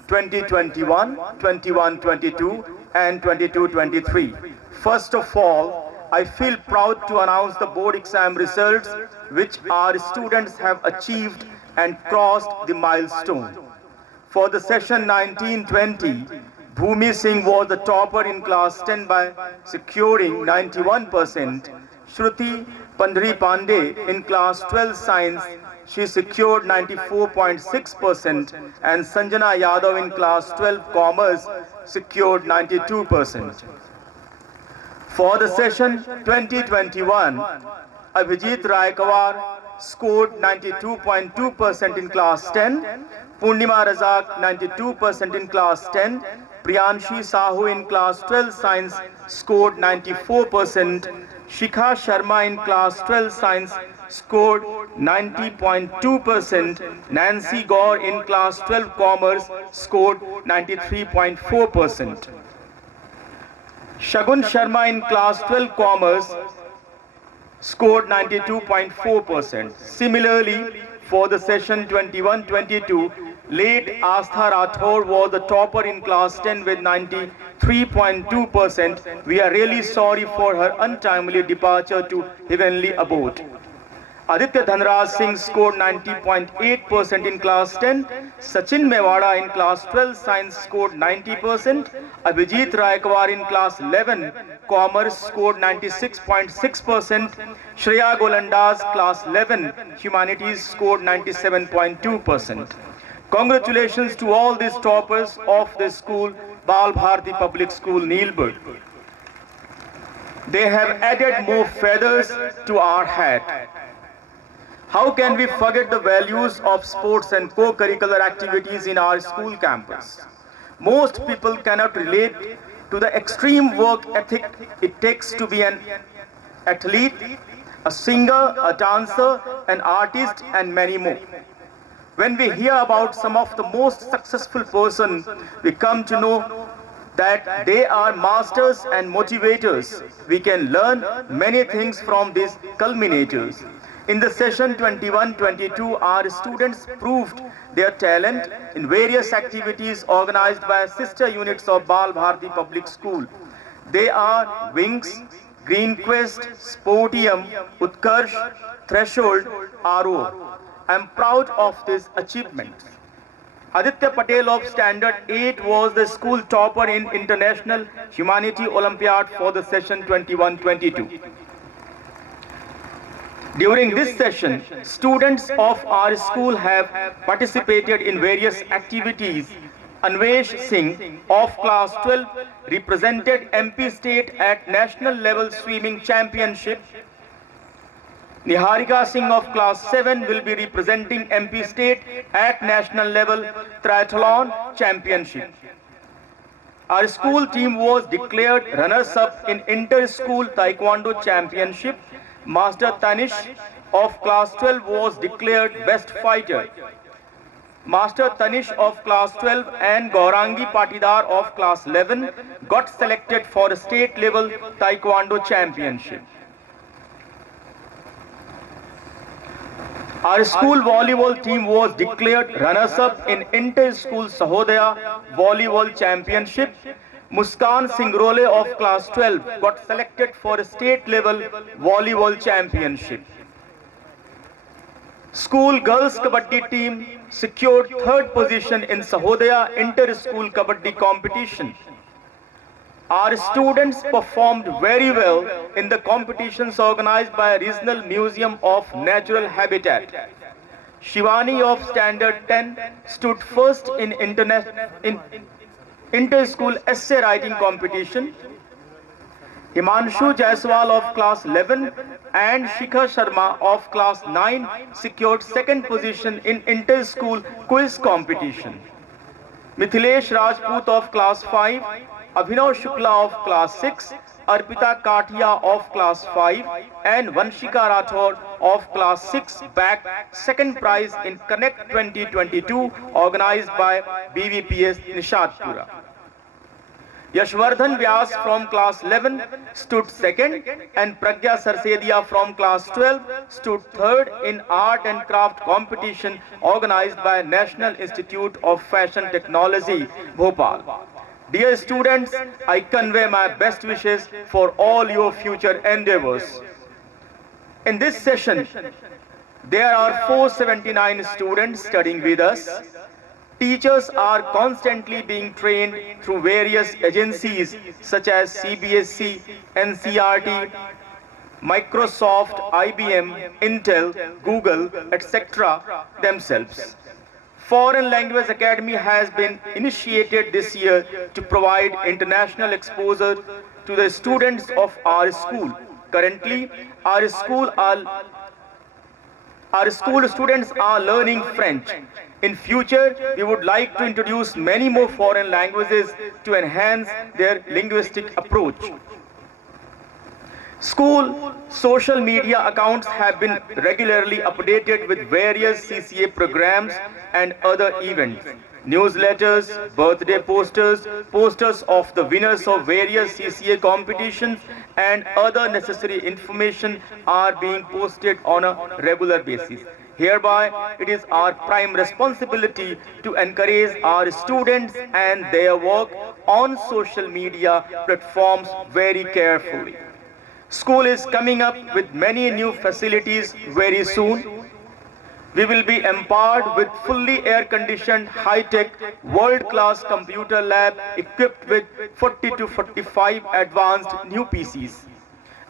2021, 21-22 and 22-23. First of all, I feel proud to announce the board exam results which our students have achieved and crossed the milestone. For the session 19-20, Bhumi Singh was the topper in class 10 by securing 91%. Shruti Pandri Pandey in class 12 science, she secured 94.6%, and Sanjana Yadav in class 12 commerce secured 92%. For the session 2021, Abhijit Raikawar scored 92.2% in class 10, Purnima Razak 92% in class 10, Priyanshi Sahu in class 12 science scored 94%, Shikha Sharma in class 12 science scored 90.2%, Nancy Gaur in class 12 commerce scored 93.4%. Shagun Sharma in class 12 commerce scored 92.4%. Similarly, for the session 21-22, late Astha Rathore was the topper in class 10 with 93.2%. We are really sorry for her untimely departure to heavenly abode. Aditya Dhanraj Singh scored 90.8% in class 10. Sachin Mewada in class 12 science scored 90%. Abhijit Raikawar in class 11 commerce scored 96.6%. Shreya Golandas class 11 humanities scored 97.2%. Congratulations to all these toppers of the school, Bal Bharati Public School, Nilbert. They have added more feathers to our hat. How can we forget the values of sports and co-curricular activities in our school campus? Most people cannot relate to the extreme work ethic it takes to be an athlete, a singer, a dancer, an artist, and many more. When we hear about some of the most successful persons, we come to know that they are masters and motivators. We can learn many things from these culminators. In the session 21-22, our students proved their talent in various activities organized by sister units of Bal Bharati Public School. They are Wings, Greenquest, Sportium, Utkarsh, Threshold, RO. I am proud of this achievement. Aditya Patel of Standard 8 was the school topper in International Humanity Olympiad for the session 21-22. During this session, students of our school have participated in various activities. Anvesh Singh of class 12 represented MP State at national level swimming championship. Niharika Singh of class 7 will be representing MP State at national level triathlon championship. Our school team was declared runners-up in inter-school taekwondo championship. Master Tanish of class 12 was declared best fighter. Master Tanish of class 12 and Gaurangi Patidar of class 11 got selected for a state level taekwondo championship. Our school volleyball team was declared runners-up in inter-school Sahodaya volleyball championship. Muskan Singrole of class 12 got selected for a state level volleyball championship. School girls kabaddi team secured third position in Sahodaya inter-school kabaddi competition. Our students performed very well in the competitions organized by Regional Museum of Natural Habitat. Shivani of Standard 10 stood first in inter-school essay writing competition. Himanshu Jaiswal of class 11 and Shikha Sharma of class 9 secured second position in inter-school quiz competition. Mithilesh Rajput of class 5, Abhinav Shukla of class 6, Arpita Kathia of class 5 and Vanshika Rathod of class 6 bagged second prize in Connect 2022 organized by BVPS Nishadpura. Yashvardhan Vyas from class 11 stood second and Pragya Sarsedia from class 12 stood third in art and craft competition organized by National Institute of Fashion Technology, Bhopal. Dear students, I convey my best wishes for all your future endeavors. In this session, there are 479 students studying with us. Teachers are constantly being trained through various agencies such as CBSE, NCERT, Microsoft, IBM, Intel, Google, etc. themselves. Foreign Language Academy has been initiated this year to provide international exposure to the students of our school. Currently, our school students are learning French. In future, we would like to introduce many more foreign languages to enhance their linguistic approach. School social media accounts have been regularly updated with various CCA programs and other events. Newsletters, birthday posters, posters of the winners of various CCA competitions and other necessary information are being posted on a regular basis. Hereby, it is our prime responsibility to encourage our students and their work on social media platforms very carefully. School is coming up with many new facilities very soon. We will be empowered with fully air-conditioned, high-tech, world-class computer lab equipped with 40 to 45 advanced new PCs.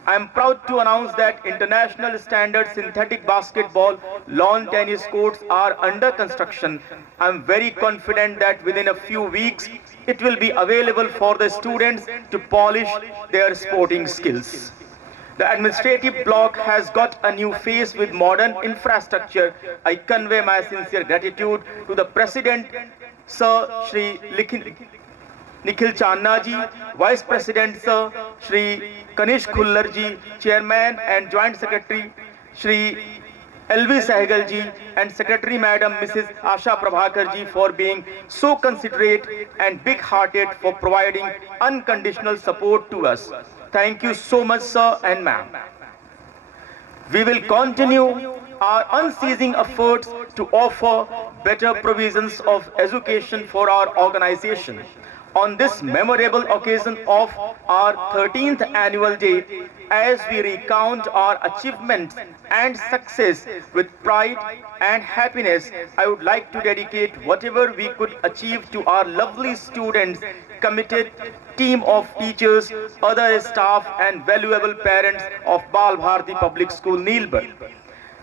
I am proud to announce that international standard synthetic basketball lawn tennis courts are under construction. I am very confident that within a few weeks, it will be available for the students to polish their sporting skills. The administrative block has got a new face with modern infrastructure. I convey my sincere gratitude to the President, Sir Shri Nikhil Channa ji, Vice President Sir Shri Kanish Khullar ji, Chairman and Joint Secretary Shri LV Sehgal ji and Secretary Madam Mrs. Asha Prabhakar ji for being so considerate and big-hearted for providing unconditional support to us. Thank you so much, sir and ma'am. We will continue our unceasing efforts to offer better provisions of education for our organization. on this memorable occasion of our 13th annual day, as we recount our achievements and success with pride and happiness, I would like to dedicate whatever we could achieve to our lovely students, committed team of teachers, other staff and valuable parents of Bal Bharati Public School, Nilbar.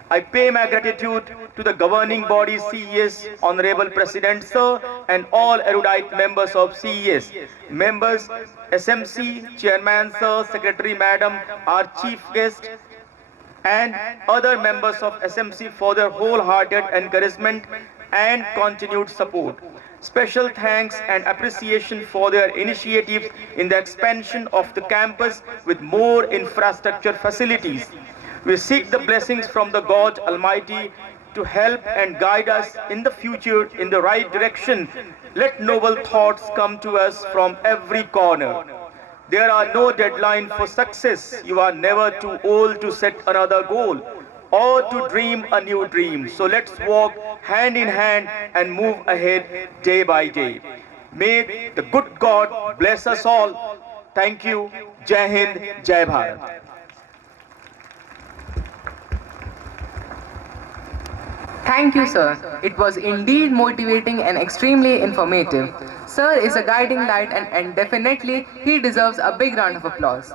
I pay my gratitude to the governing body CES, Honorable President Sir, and all erudite members of CES, members, SMC, Chairman Sir, Secretary Madam, our Chief Guest, and other members of SMC for their wholehearted encouragement and continued support. Special thanks and appreciation for their initiatives in the expansion of the campus with more infrastructure facilities. We seek the blessings from the God Almighty to help and guide us in the future in the right direction. Let noble thoughts come to us from every corner. There are no deadlines for success. You are never too old to set another goal or to dream a new dream. So let's walk hand in hand and move ahead day by day. May the good God bless us all. Thank you. Jai Hind, Jai Bharat. Thank you, sir. It was indeed motivating and extremely informative. Sir is a guiding light and definitely he deserves a big round of applause.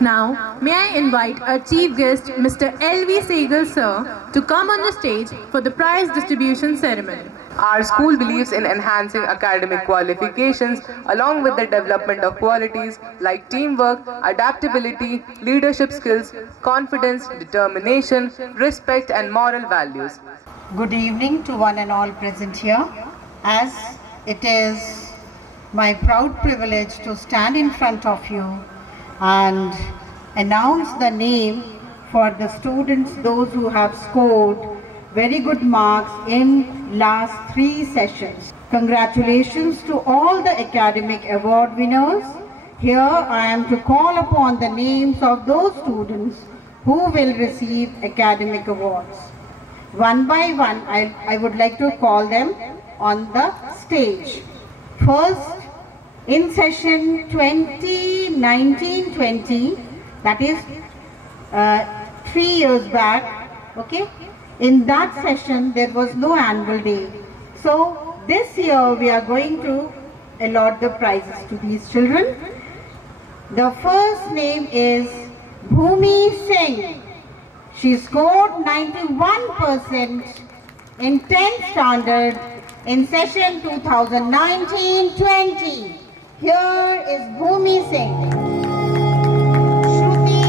Now, may I invite our chief guest, Mr. L.V. Segal, sir, to come on the stage for the prize distribution ceremony. Our school believes in enhancing academic qualifications along with the development of qualities like teamwork, adaptability, leadership skills, confidence, determination, respect and moral values. Good evening to one and all present here. As it is my proud privilege to stand in front of you and announce the name for the students, those who have scored very good marks in last 3 sessions. Congratulations to all the academic award winners. Here I am to call upon the names of those students who will receive academic awards. One by one, I would like to call them on the stage. First, in session 2019-20, that is 3 years back, okay? In that session, there was no annual day. So this year, we are going to allot the prizes to these children. The first name is Bhumi Singh. She scored 91% in 10th standard in session 2019-20. Here is Bhumi Singh. Shruti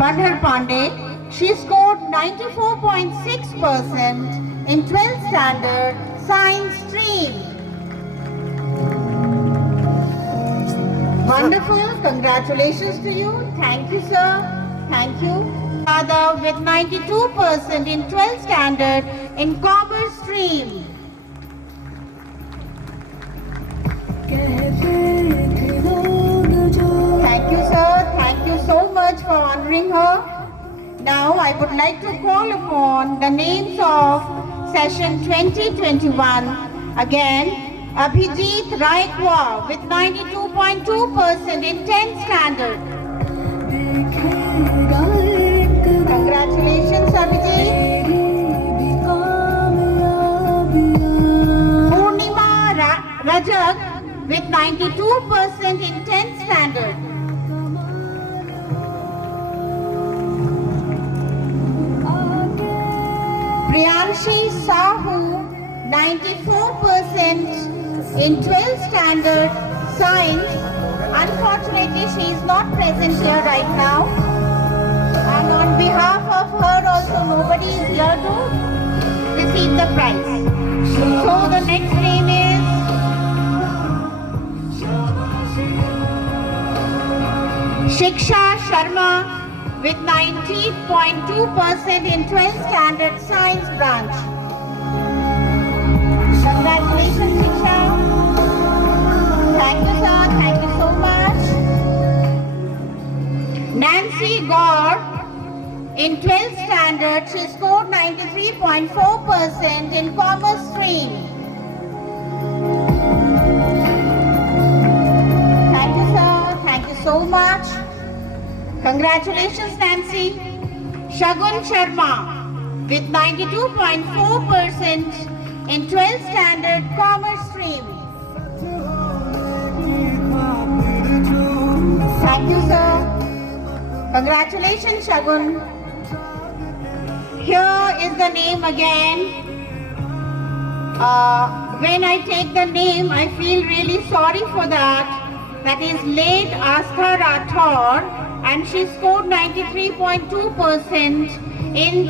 Bandhar Pandey. She scored 94.6% in 12th standard science stream. Wonderful. Congratulations to you. Thank you, sir. Thank you. Father with 92% in 12th standard in commerce stream. Thank you, sir. Thank you so much for honoring her. Now I would like to call upon the names of session 2021. Again, Abhijit Raikwa with 92.2% in 10th standard. Congratulations, Abhijit. Purnima Rajak with 92% in 10th standard. Priyanshi Sahu, 94% in 12th standard science. Unfortunately, she is not present here right now. And on behalf of her also, nobody is here to receive the prize. So the next name is Shiksha Sharma with 90.2% in 12th standard science branch. Congratulations, Shiksha. Thank you, sir. Thank you so much. Nancy Gore In 12th standard, she scored 93.4% in commerce stream. Thank you, sir. Thank you so much. Congratulations, Nancy. Shagun Sharma with 92.4% in 12th standard commerce stream. Thank you, sir. Congratulations, Shagun. Here is the name again. When I take the name, I feel really sorry for that. That is late Astha Rathor, and she scored 93.2% in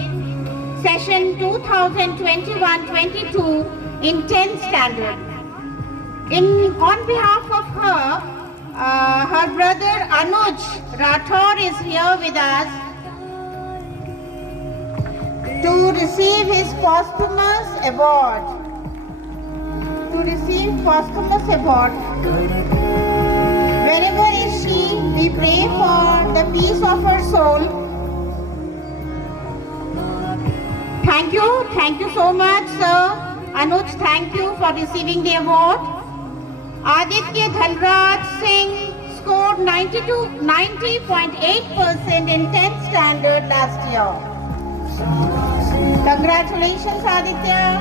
session 2021-22 in 10th standard. On behalf of her, her brother Anuj Rathor is here with us to receive his posthumous award. Wherever is she, we pray for the peace of her soul. Thank you so much, sir. Anuj, thank you for receiving the award. Aditya Dhanraj Singh scored 90.8% in 10th standard last year. Congratulations, Aditya.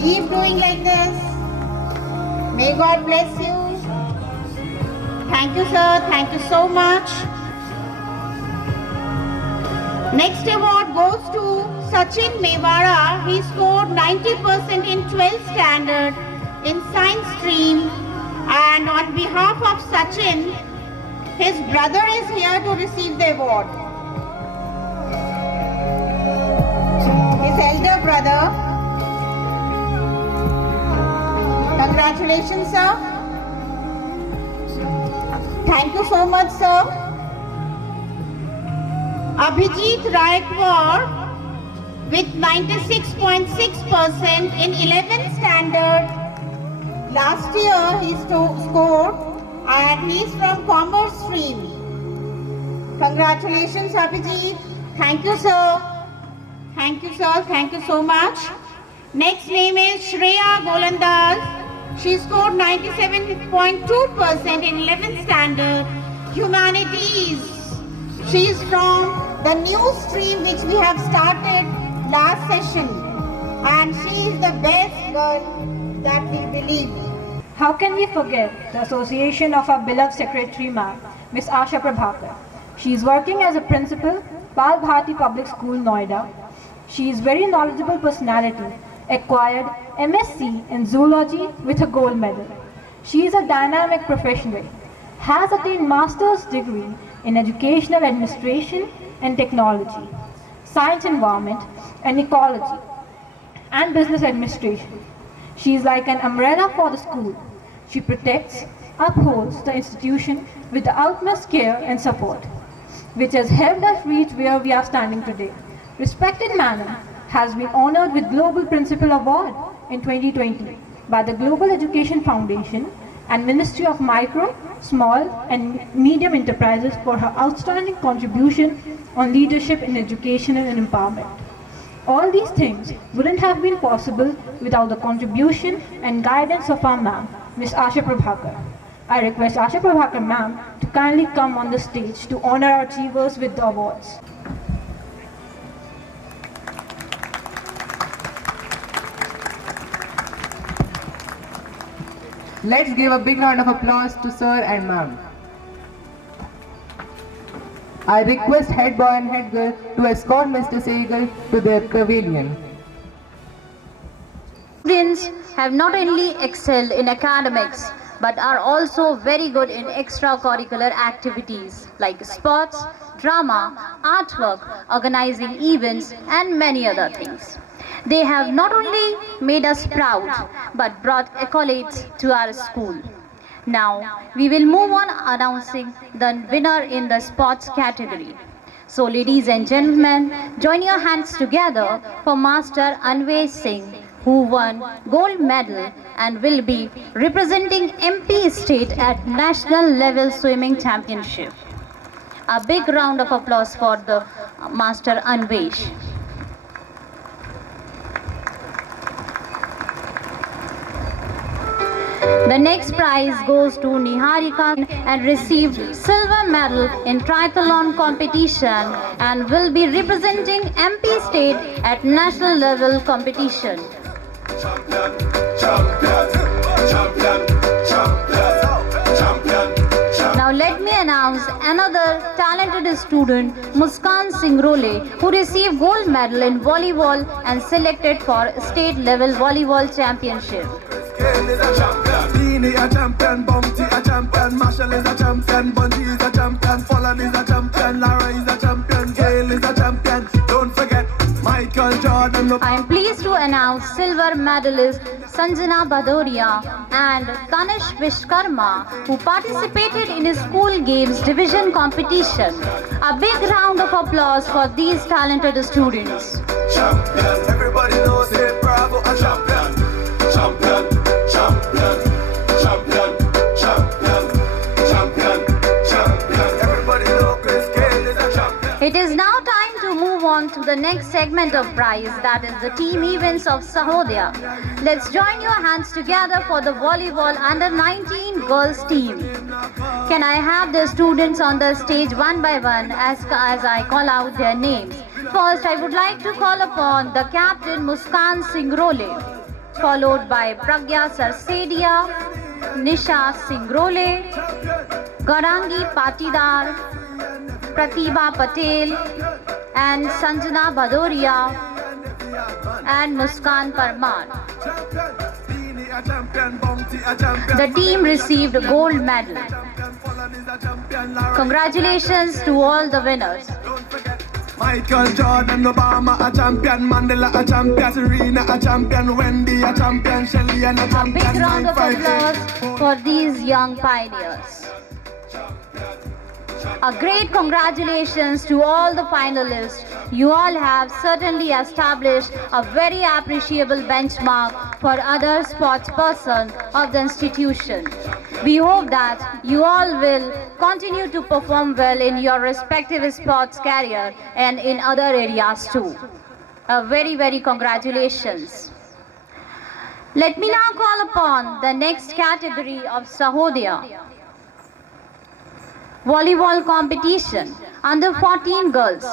Keep doing like this. May God bless you. Thank you, sir. Thank you so much. Next award goes to Sachin Mewara. He scored 90% in 12th standard in science stream, and on behalf of Sachin, his brother is here to receive the award. His elder brother. Congratulations, sir. Thank you so much, sir. Abhijit Raikwar with 96.6% in 11th standard. Last year he scored, and he is from commerce stream. Congratulations, Abhijit. Thank you, sir. Thank you, sir. Thank you so much. Next name is Shreya Golandas. She scored 97.2% in 11th standard humanities. She is from the new stream which we have started last session, and she is the best girl that we believe. How can we forget the association of our beloved secretary ma'am, Miss Asha Prabhakar? She is working as a principal, Bal Bharti Public School, Noida. She is very knowledgeable personality, acquired MSc in zoology with a gold medal. She is a dynamic professional, has attained master's degree in educational administration and technology, science environment and ecology, and business administration. She is like an umbrella for the school. She protects, upholds the institution with the utmost care and support, which has helped us reach where we are standing today. Respected Madam has been honored with Global Principal Award in 2020 by the Global Education Foundation and Ministry of Micro, Small and Medium Enterprises for her outstanding contribution on leadership in education and empowerment. All these things wouldn't have been possible without the contribution and guidance of our ma'am, Miss Asha Prabhakar. I request Asha Prabhakar ma'am to kindly come on the stage to honor our achievers with the awards. Let's give a big round of applause to sir and ma'am. I request head boy and head girl to escort Mr. Sehgal to their pavilion. Students have not only excelled in academics but are also very good in extracurricular activities like sports, drama, artwork, organizing events and many other things. They have not only made us proud but brought accolades to our school. Now we will move on announcing the winner in the sports category. So ladies and gentlemen, join your hands together for Master Anvesh Singh, who won gold medal and will be representing MP State at National Level Swimming Championship. A big round of applause for the Master Anvesh. The next prize goes to Niharika and received silver medal in triathlon competition and will be representing MP state at national level competition. Now let me announce another talented student, Muskan Singrole, who received gold medal in volleyball and selected for state level volleyball championship. Is a champion, Beanie a champion, Bounty a champion, Marshall is a champion, Bunty is a champion, Folland is a champion, Lara is a champion, Gail is a champion. Don't forget Michael Jordan. I am pleased to announce silver medalist Sanjana Bhadoria and Kanish Vishkarma, who participated in a school games division competition. A big round of applause for these talented students. Champion, everybody knows it, Bravo a champion, champion, champion, champion, champion, champion, champion. Everybody knows Chris Gayle is a champion. It is now time to move on to the next segment of prize, that is the team events of Sahodaya. Let's join your hands together for the volleyball under 19 girls team. Can I have the students on the stage one by one as I call out their names? First, I would like to call upon the captain Muskan Singrole, followed by Pragya Sarsedia, Nisha Singrole, Garangi Patidar, Pratibha Patel, and Sanjana Bhadoria, and Muskan Parmar. The team received gold medal. Congratulations to all the winners. Michael Jordan, Obama a champion, Mandela a champion, Serena a champion, Wendy a champion, Shelly and a champion. A big round of applause for these young pioneers. A great congratulations to all the finalists. You all have certainly established a very appreciable benchmark for other sports persons of the institution. We hope that you all will continue to perform well in your respective sports career and in other areas too. A very, very congratulations. Let me now call upon the next category of Sahodaya. Volleyball competition under 14 girls.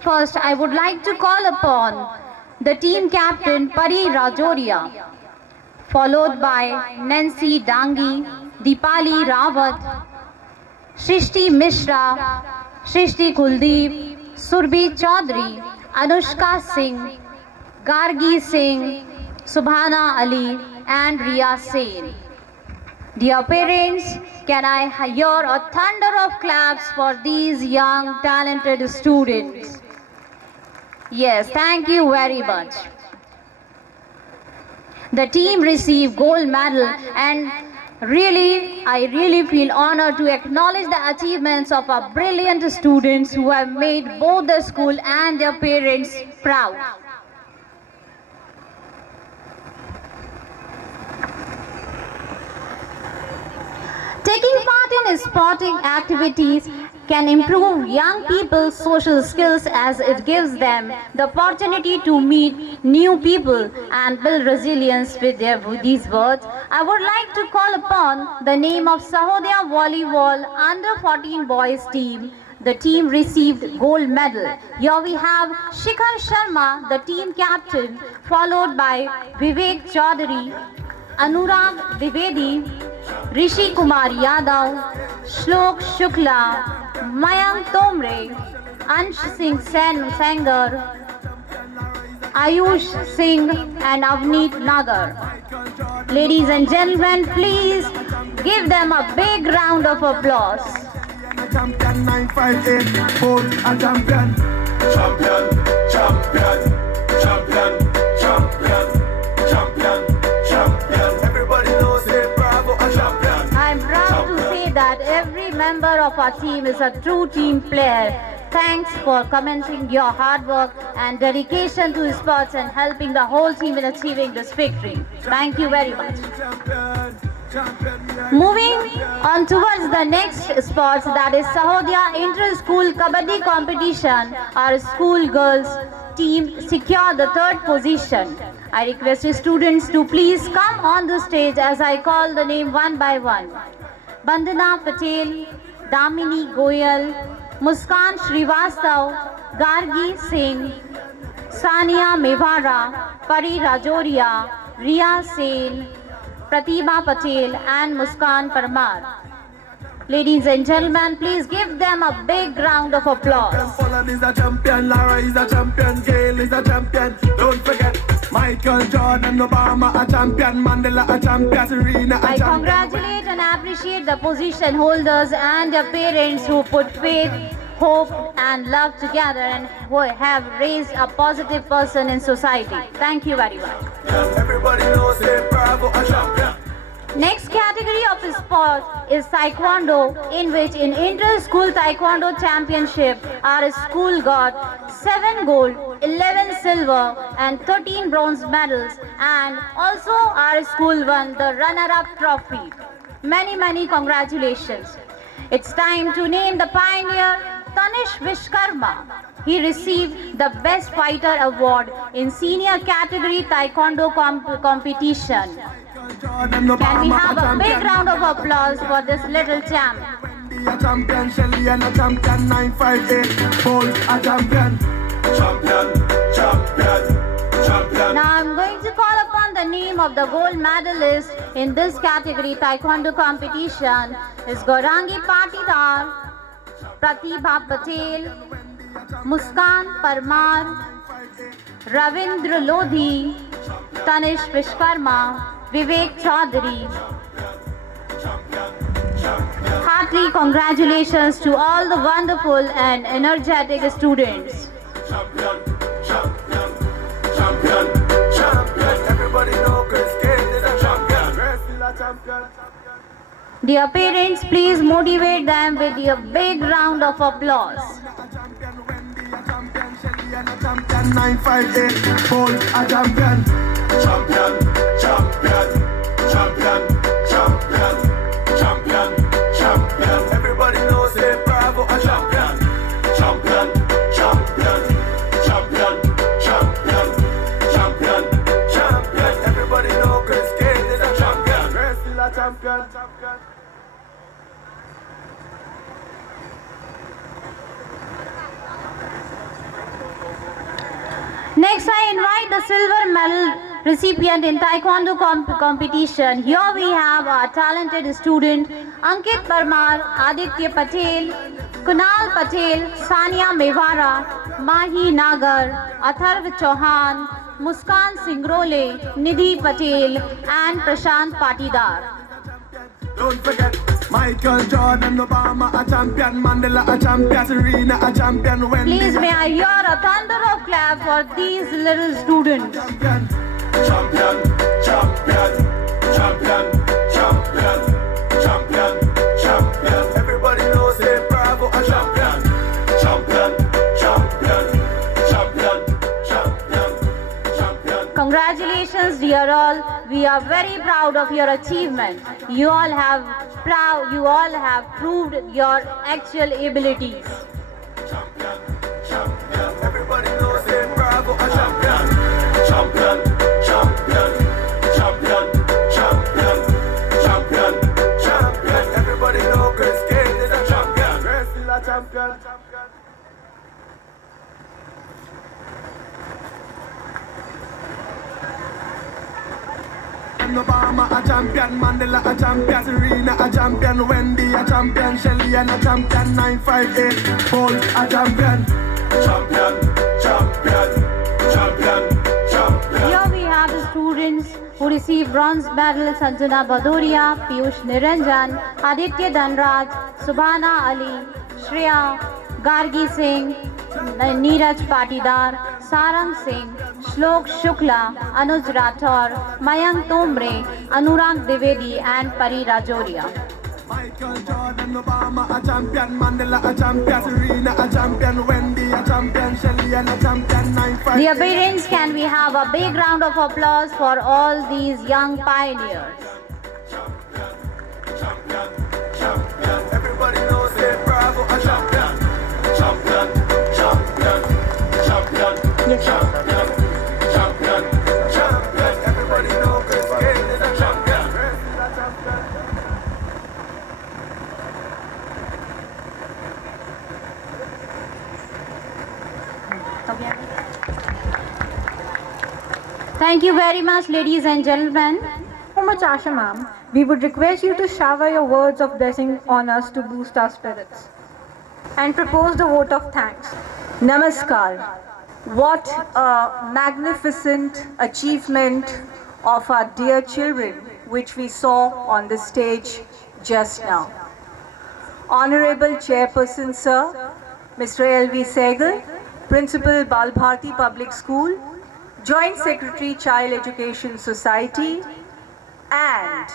First, I would like to call upon the team captain Pari Rajoria, followed by Nancy Dangi, Deepali Rawat, Shrishti Mishra, Shrishti Kuldeep, Surbhi Chaudhary, Anushka Singh, Gargi Singh, Subhana Ali, and Riya Sen. Dear parents, can I hear a thunder of claps for these young talented students? Yes, thank you very much. The team received gold medal, and I really feel honored to acknowledge the achievements of our brilliant students who have made both the school and their parents proud. Taking part in sporting activities can improve young people's social skills as it gives them the opportunity to meet new people and build resilience with these words. I would like to call upon the name of Sahodaya Volleyball under 14 boys team. The team received gold medal. Here we have Shikhar Sharma, the team captain, followed by Vivek Chaudhary, Anurag Dwivedi, Rishi Kumar Yadav, Shlok Shukla, Mayank Tomre, Ansh Singh Sanger, Ayush Singh, and Avneet Nagar. Ladies and gentlemen, please give them a big round of applause. Champion 958, both a champion. Champion, champion, champion, champion, champion, champion. Everybody knows it, Bravo a champion. I am proud to say that every member of our team is a true team player. Thanks for commenting your hard work and dedication to sports and helping the whole team in achieving this victory. Thank you very much. Moving on towards the next sports, that is Sahodya Inter-School Kabaddi competition, our school girls team secured the third position. I request students to please come on the stage as I call the name one by one. Bandana Patel, Damini Goyal, Muskan Srivastav, Gargi Singh, Sania Mevara, Pari Rajoria, Riya Sen, Pratibha Patel and Muskan Parmar. Ladies and gentlemen, please give them a big round of applause. Poland is a champion, Lara is a champion, Gail is a champion. Don't forget, Michael Jordan, Obama a champion, Mandela a champion, Serena a I champion. congratulate and appreciate the position holders and their parents who put faith, hope and love together and who have raised a positive person in society. Thank you very much. Everybody knows that Bravo a champion. Next category of sport is Taekwondo, in which in Inter-School Taekwondo Championship, our school got 7 gold, 11 silver and 13 bronze medals, and also our school won the runner-up trophy. Many congratulations. It's time to name the pioneer Tanish Vishkarma. He received the Best Fighter Award in Senior Category Taekwondo competition. Can we have a big round of applause for this little champ? A champion, Shelly and a champion, 958, Bolt a champion. Champion. Now I'm going to call upon the name of the gold medalist in this category Taekwondo competition is Gaurangi Patidar, Pratibha Patel, Muskan Parmar, Ravindra Lodhi, Tanish Vishkarma, Vivek Chaudhary. Heartily congratulations to all the wonderful and energetic students. Champion. Everybody know Chris Gayle is a champion. Chris is a champion. Dear parents, please motivate them with a big round of applause. Champion 958, Bolt a champion. Champion. Everybody knows that Bravo a champion. Champion. Everybody know Chris Gayle is a champion. Chris is a champion. Next, I invite the silver medal recipient in Taekwondo competition. Here we have our talented student Ankit Parmar, Aditya Patel, Kunal Patel, Sania Mevara, Mahi Nagar, Atharv Chauhan, Muskan Singrole, Nidhi Patel and Prashant Patidar. Don't forget, Michael Jordan, Obama a champion, Mandela a champion, Serena a champion, Wendy Please may I hear a thunder of clap for these little students. Champion. Everybody knows that Bravo a champion. Congratulations, dear all. We are very proud of your achievement. You all have proved your actual abilities. Everybody knows that Bravo a champion. Everybody knows Chris Gayle is a champion. Chris is a champion. Obama a champion, Mandela a champion, Serena a champion, Wendy a champion, Shelly and a champion, 958, Bolt a champion. Here we have the students who received bronze medals: Sanjana Bhadoria, Piyush Niranjan, Aditya Dhanraj, Subhana Ali, Shreya, Gargi Singh, Neeraj Patidar, Sarang Singh, Shlok Shukla, Anuj Rathor, Mayank Tombre, Anurag Dwivedi and Pari Rajoria. Michael Jordan, Obama a champion, Mandela a champion, Serena a champion, Wendy a champion, Shelly and a champion, 958. Dear parents, can we have a big round of applause for all these young pioneers? Yes. Champion, champion, champion. Everybody know Chris Gayle is a champion. Chris is a champion. Thank you very much, ladies and gentlemen. So much, Asha ma'am. We would request you to shower your words of blessing on us to boost our spirits and propose the vote of thanks. Namaskar. What a magnificent achievement of our dear children which we saw on the stage just now. Honorable Chairperson Sir, Mr. L.V. Sehgal, Principal Bal Bharti Public School, Joint Secretary Child Education Society, and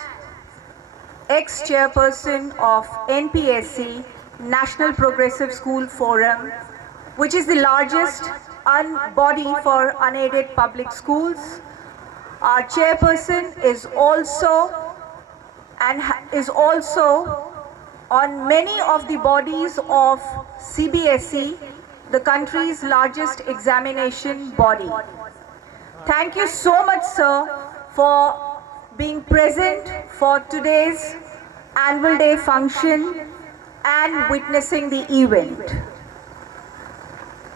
ex-chairperson of NPSC, National Progressive School Forum, which is the largest body for unaided public schools. Our chairperson is also on many of the bodies of CBSE, the country's largest examination body. Thank you so much, sir, for being present for today's annual day function and witnessing the event.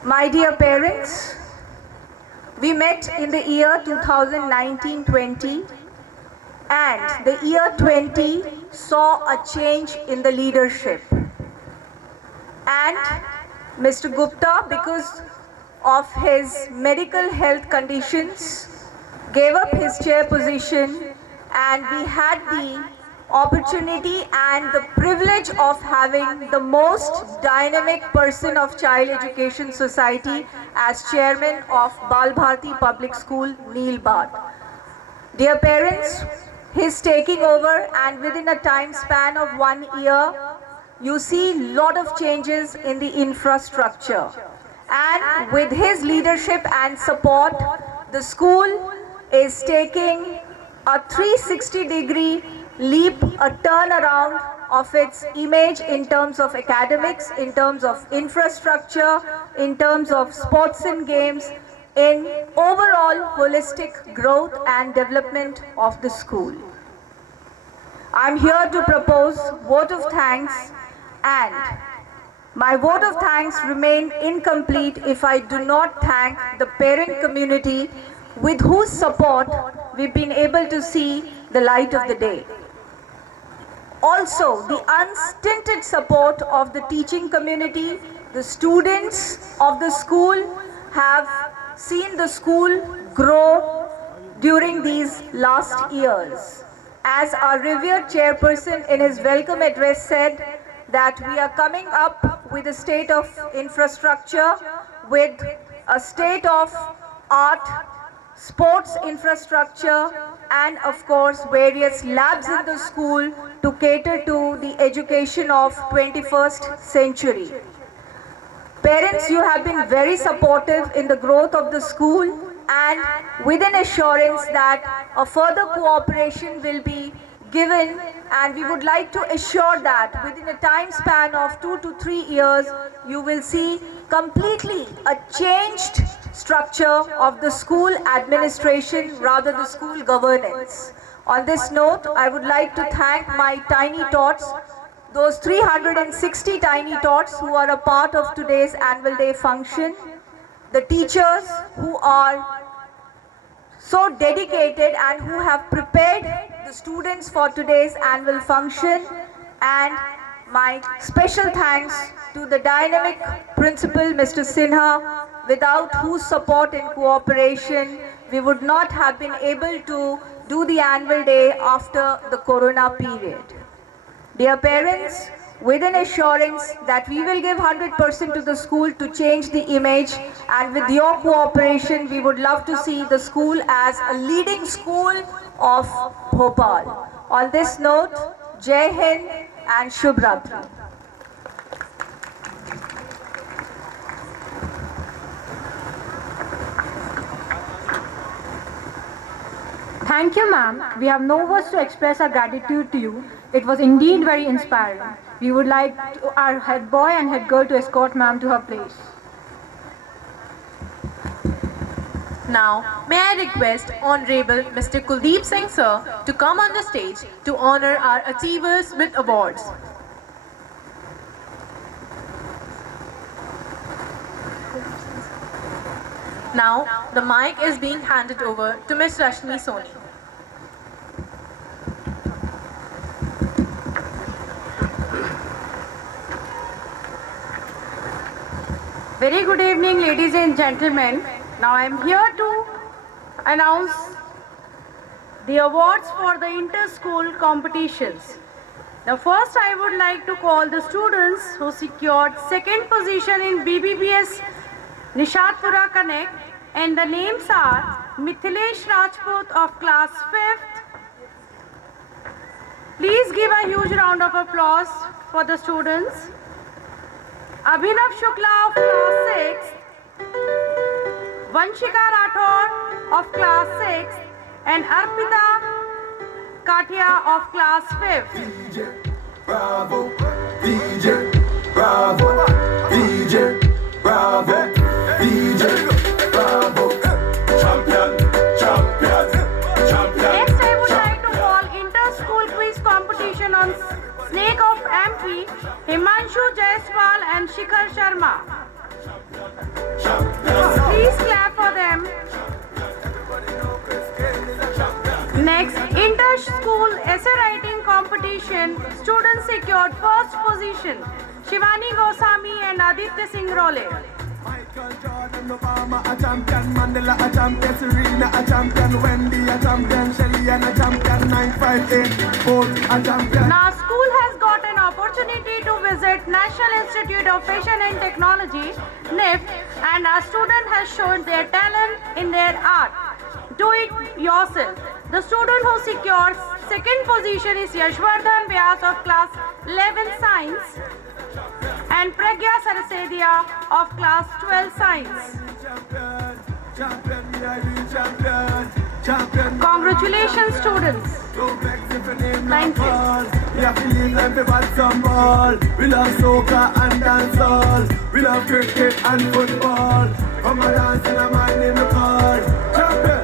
My dear parents, we met in the year 2019-20, and the year 20 saw a change in the leadership. And Mr. Gupta, because of his medical health conditions, gave up his chair position, and we had the opportunity and the privilege of having the most dynamic person of Child Education Society as chairman of Bal Bharti Public School, Neil Bhatt. Dear parents, his taking over, and within a time span of 1 year, you see lot of changes in the infrastructure. And with his leadership and support, the school is taking a 360-degree leap, a turnaround of its image in terms of academics, in terms of infrastructure, in terms of sports and games, in overall holistic growth and development of the school. I'm here to propose vote of thanks, and my vote of thanks remain incomplete if I do not thank the parent community with whose support we've been able to see the light of the day. Also, the unstinted support of the teaching community, the students of the school have seen the school grow during these last years. As our revered chairperson in his welcome address said, that we are coming up with a state of infrastructure, with a state of art, sports infrastructure, and of course various labs in the school to cater to the education of 21st century. Parents, you have been very supportive in the growth of the school, and with an assurance that a further cooperation will be given, and we would like to assure that within a time span of 2 to 3 years, you will see completely a changed structure of the school administration, rather the school governance. On this note, I would like to thank my tiny tots, those 360 tiny tots who are a part of today's annual day function, the teachers who are so dedicated and who have prepared the students for today's annual function, and my special thanks to the dynamic principal, Mr. Sinha, without whose support and cooperation we would not have been able to do the annual day after the corona period. Dear parents, with an assurance that we will give 100% to the school to change the image, and with your cooperation, we would love to see the school as a leading school of Bhopal. On this note, Jai Hind and Shubh Ratri. Thank you, ma'am. We have no words to express our gratitude to you. It was indeed very inspiring. We would like our head boy and head girl to escort ma'am to her place. Now, may I request Honorable Mr. Kuldeep Singh Sir to come on the stage to honor our achievers with awards. Now, the mic is being handed over to Ms. Rashmi Soni. Very good evening, ladies and gentlemen. Now I am here to announce the awards for the inter-school competitions. Now first I would like to call the students who secured second position in BBBS Nishatpura Connect, and the names are Mithilesh Rajput of class 5th. Please give a huge round of applause for the students. Abhinav Shukla of class 6th, Vanshika Rathod of class 6th, and Arpita Katia of class 5th. Bravo, DJ, bravo, DJ, bravo, DJ, bravo, champion, champion, champion. Next, I would like to call inter-school quiz competition on Snake of MP, Himanshu Jaiswal and Shikhar Sharma. Please clap for them. Next, inter-school essay writing competition. Students secured first position. Shivani Goswami and Aditya Singh Role. Michael Jordan, Obama a champion, Mandela a champion, Serena a champion, Wendy a champion, Shelly and a champion, 958, both a champion. Now, school has got an opportunity to visit National Institute of Fashion and Technology, NIFT, and our student has shown their talent in their art. Do it yourself. The student who secures second position is Yashvardhan Vyas of class 11 Science and Pragya Sarasedia of class 12 Science. Congratulations, students. Thank you. We have to leave them to bat some ball. We love soccer and dancehall. We love cricket and football. Come and dance in a man in the car. Champion,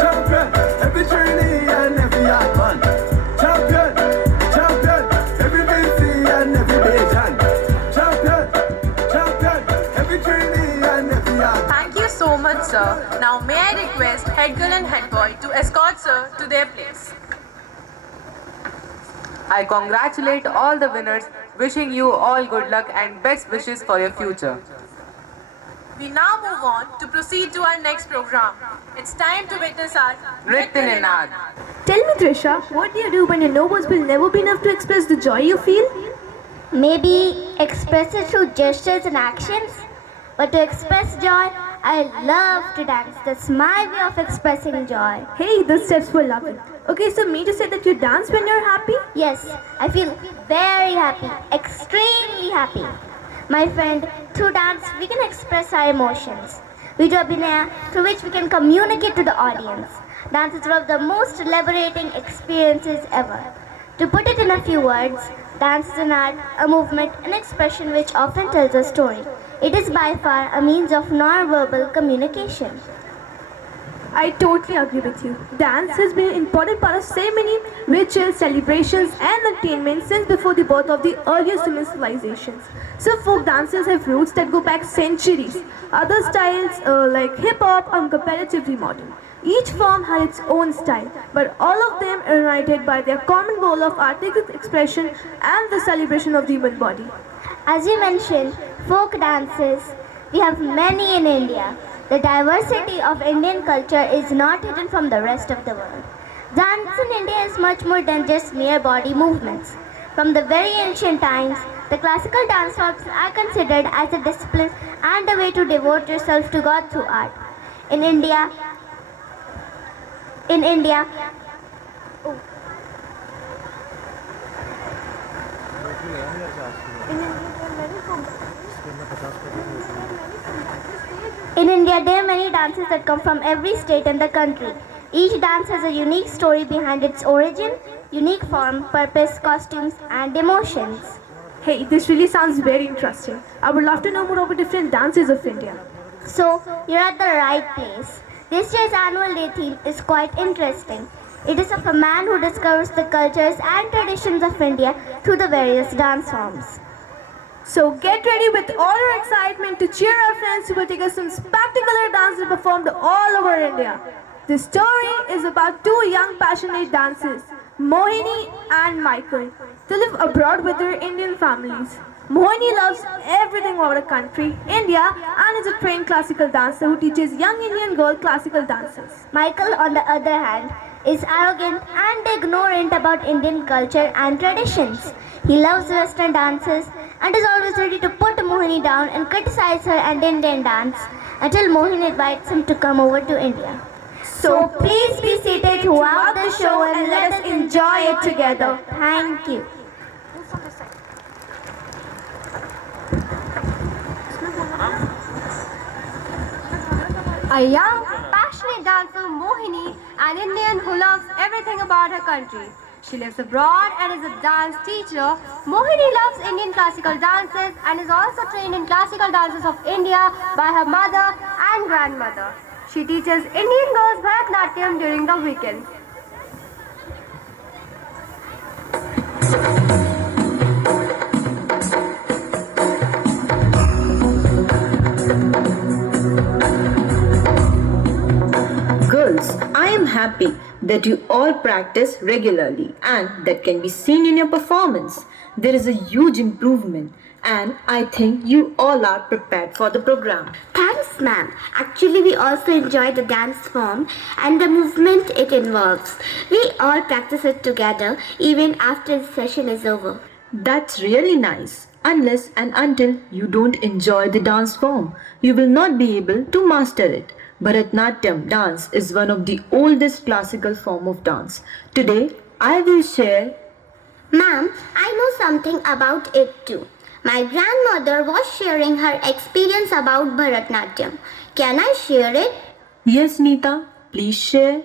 champion, every trainee and every yard man. Champion, champion, every Vinci and every Bajan. Champion, champion, every trainee and every yard. Thank you so much, sir. Now, may I request head girl and head boy to escort sir to their place. I congratulate all the winners, wishing you all good luck and best wishes for your future. We now move on to proceed to our next program. It's time to witness our Nritya Ninad. Tell me, Trisha, what do you do when your no words will never be enough to express the joy you feel? Maybe express it through gestures and actions. But to express joy, I love to dance. That's my way of expressing joy. Hey, the steps were lovely. Okay, so mean to say that you dance when you're happy? Yes, I feel very happy, extremely happy. My friend, through dance, we can express our emotions. We do abhinaya, through which we can communicate to the audience. Dance is one of the most liberating experiences ever. To put it in a few words, dance is an art, a movement, an expression which often tells a story. It is by far a means of non-verbal communication. I totally agree with you. Dance has been an important part of so many rituals, celebrations and entertainment since before the birth of the earliest human civilizations. Some folk dances have roots that go back centuries. Other styles like hip-hop are comparatively modern. Each form had its own style, but all of them are united by their common goal of artistic expression and the celebration of the human body. As you mentioned, folk dances, we have many in India. The diversity of Indian culture is not hidden from the rest of the world. Dance in India is much more than just mere body movements. From the very ancient times, the classical dance forms are considered as a discipline and a way to devote yourself to God through art. In India, there are many dances that come from every state in the country. Each dance has a unique story behind its origin, unique form, purpose, costumes, and emotions. Hey, this really sounds very interesting. I would love to know more about different dances of India. So, you're at the right place. This year's annual day theme is quite interesting. It is of a man who discovers the cultures and traditions of India through the various dance forms. So get ready with all your excitement to cheer our friends who will take us some spectacular dances performed all over India. This story is about two young passionate dancers, Mohini and Michael. They live abroad with their Indian families. Mohini loves everything about the country, India, and is a trained classical dancer who teaches young Indian girl classical dances. Michael, on the other hand, is arrogant and ignorant about Indian culture and traditions. He loves Western dances and is always ready to put Mohini down and criticize her and Indian dance until Mohini invites him to come over to India. So please be seated throughout the show and let us enjoy it together. Thank you. A young, passionate dancer, Mohini, an Indian who loves everything about her country. She lives abroad and is a dance teacher. Mohini loves Indian classical dances and is also trained in classical dances of India by her mother and grandmother. She teaches Indian girls Bharatanatyam during the weekends. Girls, I am happy that you all practice regularly and that can be seen in your performance. There is a huge improvement and I think you all are prepared for the program. Thanks, ma'am. Actually, we also enjoy the dance form and the movement it involves. We all practice it together even after the session is over. That's really nice. Unless and until you don't enjoy the dance form, you will not be able to master it. Bharatanatyam dance is one of the oldest classical form of dance. Today, I will share. Ma'am, I know something about it too. My grandmother was sharing her experience about Bharatanatyam. Can I share it? Yes, Neeta, please share.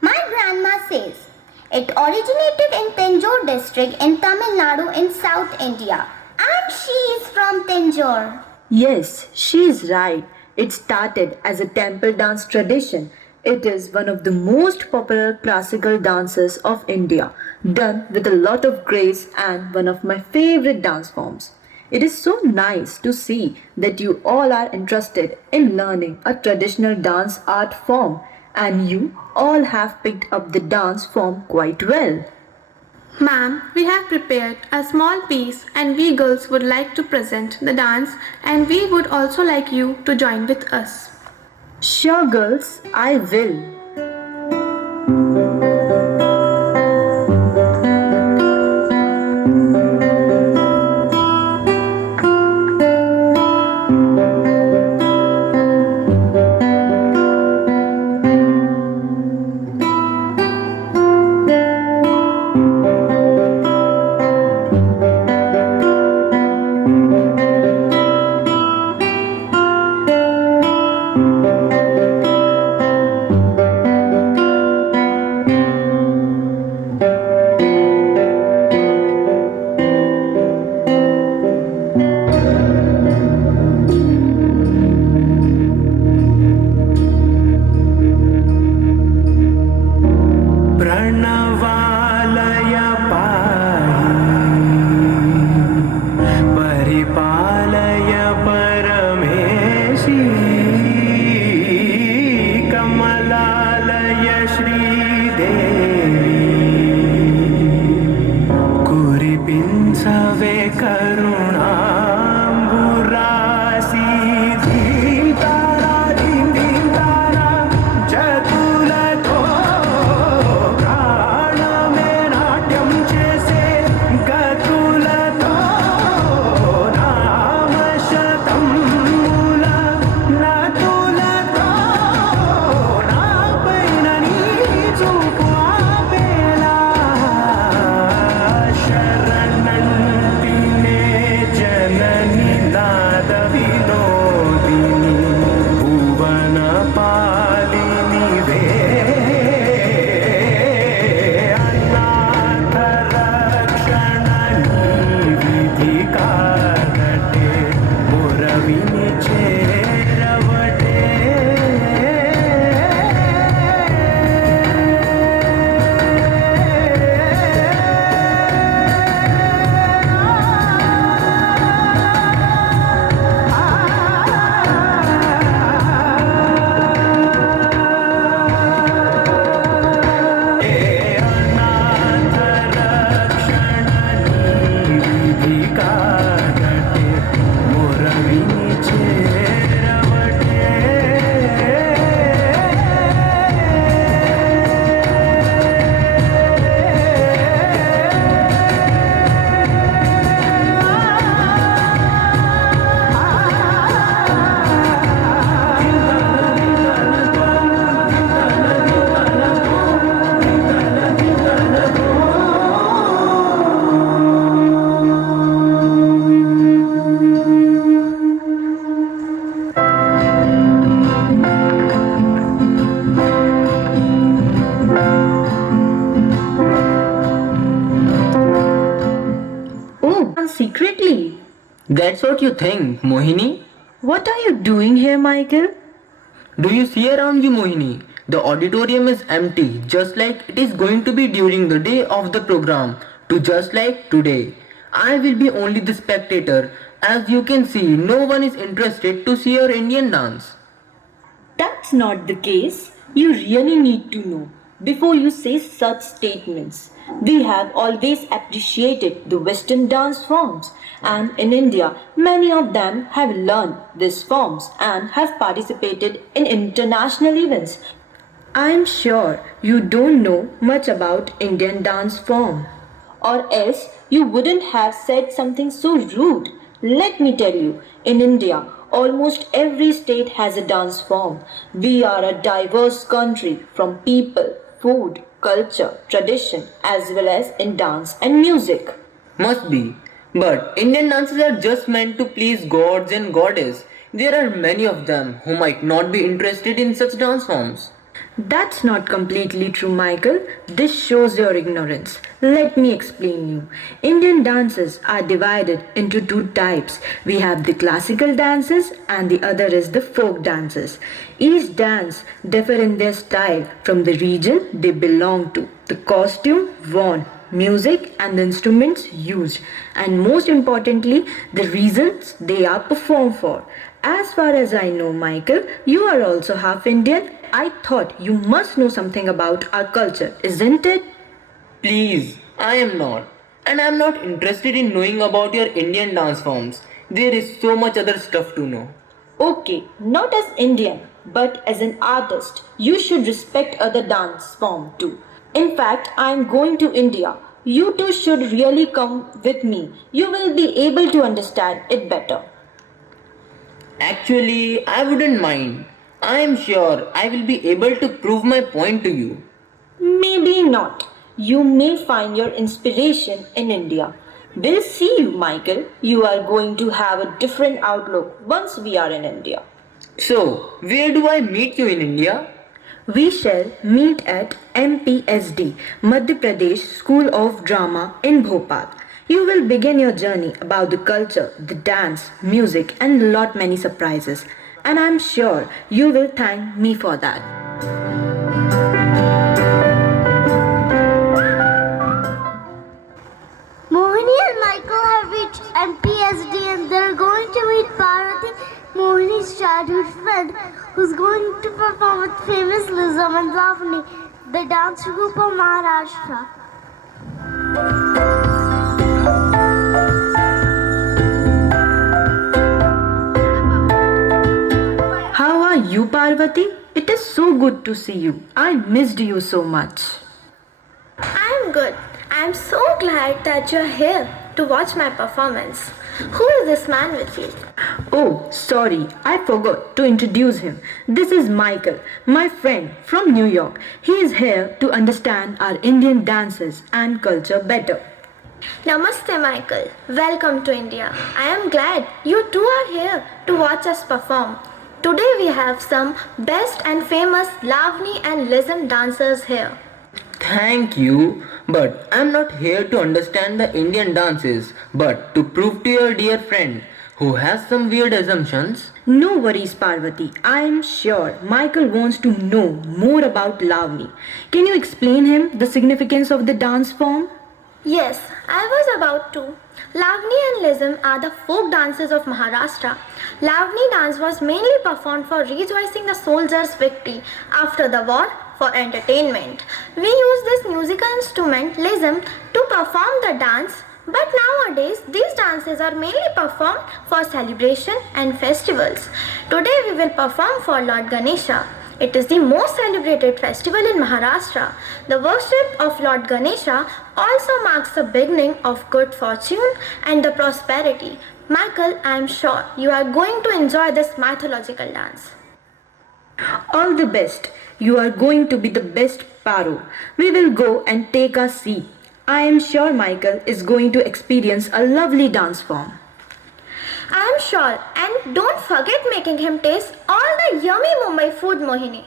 My grandma says it originated in Tanjore district in Tamil Nadu in South India. And she is from Tanjore. Yes, she is right. It started as a temple dance tradition. It is one of the most popular classical dances of India, done with a lot of grace and one of my favorite dance forms. It is so nice to see that you all are interested in learning a traditional dance art form and you all have picked up the dance form quite well. Ma'am, we have prepared a small piece and we girls would like to present the dance and we would also like you to join with us. Sure girls, I will. secretly. That's what you think, Mohini? What are you doing here, Michael? Do you see around you, Mohini? The auditorium is empty, just like it is going to be during the day of the program, to just like today. I will be only the spectator. As you can see, no one is interested to see our Indian dance. That's not the case. You really need to know before you say such statements. We have always appreciated the Western dance forms, and in India, many of them have learned these forms and have participated in international events. I'm sure you don't know much about Indian dance form, or else you wouldn't have said something so rude. Let me tell you, in India, almost every state has a dance form. We are a diverse country from people, food, culture, tradition, as well as in dance and music. Must be. But Indian dances are just meant to please gods and goddesses. There are many of them who might not be interested in such dance forms. That's not completely true, Michael. This shows your ignorance. Let me explain you. Indian dances are divided into two types. We have the classical dances and the other is the folk dances. Each dance differ in their style from the region they belong to, the costume worn, music and the instruments used, and most importantly, the reasons they are performed for. As far as I know, Michael, you are also half Indian. I thought you must know something about our culture, isn't it? Please, I am not. And I am not interested in knowing about your Indian dance forms. There is so much other stuff to know. Okay, not as Indian, but as an artist, you should respect other dance form too. In fact, I am going to India. You two should really come with me. You will be able to understand it better. Actually, I wouldn't mind. I am sure I will be able to prove my point to you. Maybe not. You may find your inspiration in India. We'll see you, Michael. You are going to have a different outlook once we are in India. So, where do I meet you in India? We shall meet at MPSD, Madhya Pradesh School of Drama in Bhopal. You will begin your journey about the culture, the dance, music and lot many surprises. And I'm sure you will thank me for that. Mohini and Michael have reached MPSD and they're going to meet Parvati, Mohini's childhood friend, who's going to perform with famous Lizam and Lavani, the dance group of Maharashtra. How are you, Parvati? It is so good to see you. I missed you so much. I'm good. I'm so glad that you're here to watch my performance. Who is this man with you? Oh, sorry, I forgot to introduce him. This is Michael, my friend from New York. He is here to understand our Indian dances and culture better. Namaste, Michael. Welcome to India. I am glad you two are here to watch us perform. Today we have some best and famous Lavani and Lizam dancers here. Thank you, but I'm not here to understand the Indian dances, but to prove to your dear friend who has some weird assumptions. No worries, Parvati. I am sure Michael wants to know more about Lavani. Can you explain him the significance of the dance form? Yes, I was about to. Lavani and Lizam are the folk dances of Maharashtra. Lavani dance was mainly performed for rejoicing the soldiers' victory after the war for entertainment. We use this musical instrument, Lizam, to perform the dance, but nowadays these dances are mainly performed for celebration and festivals. Today we will perform for Lord Ganesha. It is the most celebrated festival in Maharashtra. The worship of Lord Ganesha also marks the beginning of good fortune and the prosperity. Michael, I am sure you are going to enjoy this mythological dance. All the best. You are going to be the best Paro. We will go and take our seat. I am sure Michael is going to experience a lovely dance form. I am sure, and don't forget making him taste all the yummy Mumbai food, Mohini.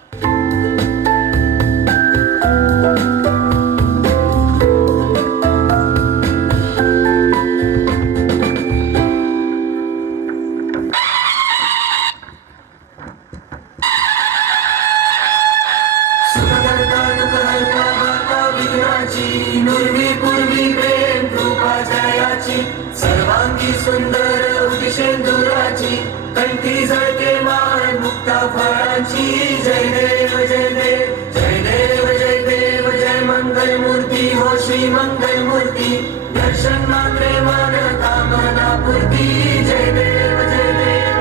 जयाची नुर्वी पूर्वी प्रेम कृपा जयाची सर्वांगी सुंदर उदिशेंदुराची कंठी जळके मान मुक्ता फळांची जय देव जय देव जय देव जय देव जय मंगल मूर्ती हो श्री मंगल मूर्ती दर्शन मात्रे मान कामना पूर्ती जय देव जय देव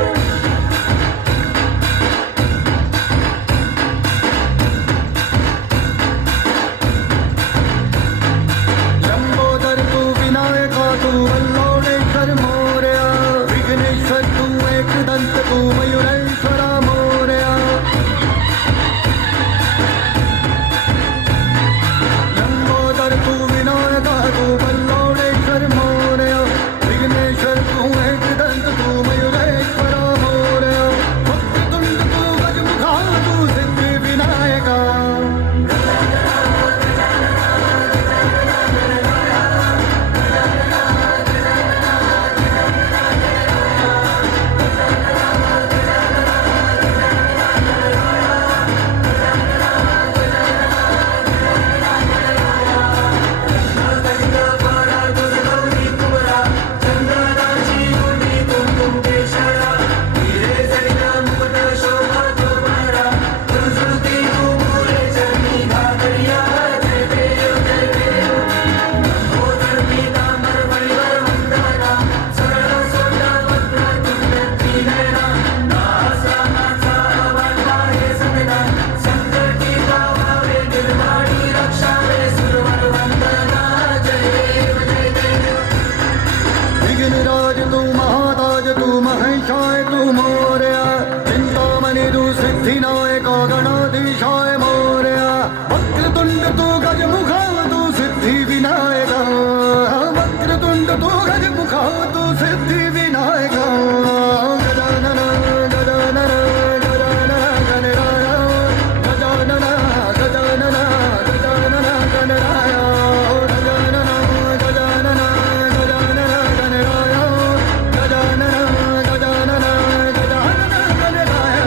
लंबोदर तू विनायका तू वल्लोडेश्वर मोरया विघ्नेश्वर तू एकदंत तू मयुरेश्वरा मोरया लंबोदर तू विनायका तू वल्लोडेश्वर मोरया विघ्नेश्वर तू एकदंत तू मयुरेश्वरा मोरया वक्रतुंड तू गजमुखा तू सिद्धि विनायका विघ्नराज तू महाराज तू महेशाय तू मोरया चिंतामणि तू सिद्धिनायक गणाधीशाय मोरया वक्रतुंड तू गजमुखा तू सिद्धि विनायक वक्रतुंड तू गजमुखा तू Siddhi Vinayak Gajanan Gajanan Gajanan Ganaraya Gajanan Gajanan Gajanan Ganaraya Gajanan Gajanan Gajanan Ganaraya Gajanan Gajanan Gajanan Ganaraya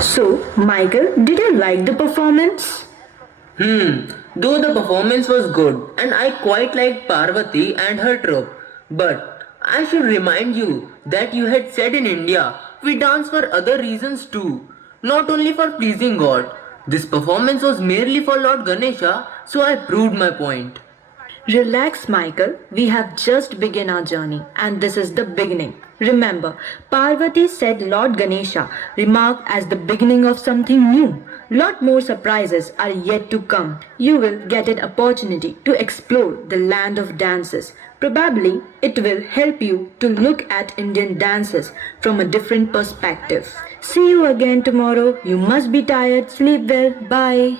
So, Michael, did you like the performance? Though the performance was good and I quite liked Parvati and her troupe, but I should remind you that you had said in India we dance for other reasons too, not only for pleasing God. This performance was merely for Lord Ganesha, so I proved my point. Relax, Michael. We have just begun our journey, and this is the beginning. Remember, Parvati said Lord Ganesha remarked as the beginning of something new. Lot more surprises are yet to come. You will get an opportunity to explore the land of dances. Probably it will help you to look at Indian dances from a different perspective. See you again tomorrow. You must be tired. Sleep well. Bye.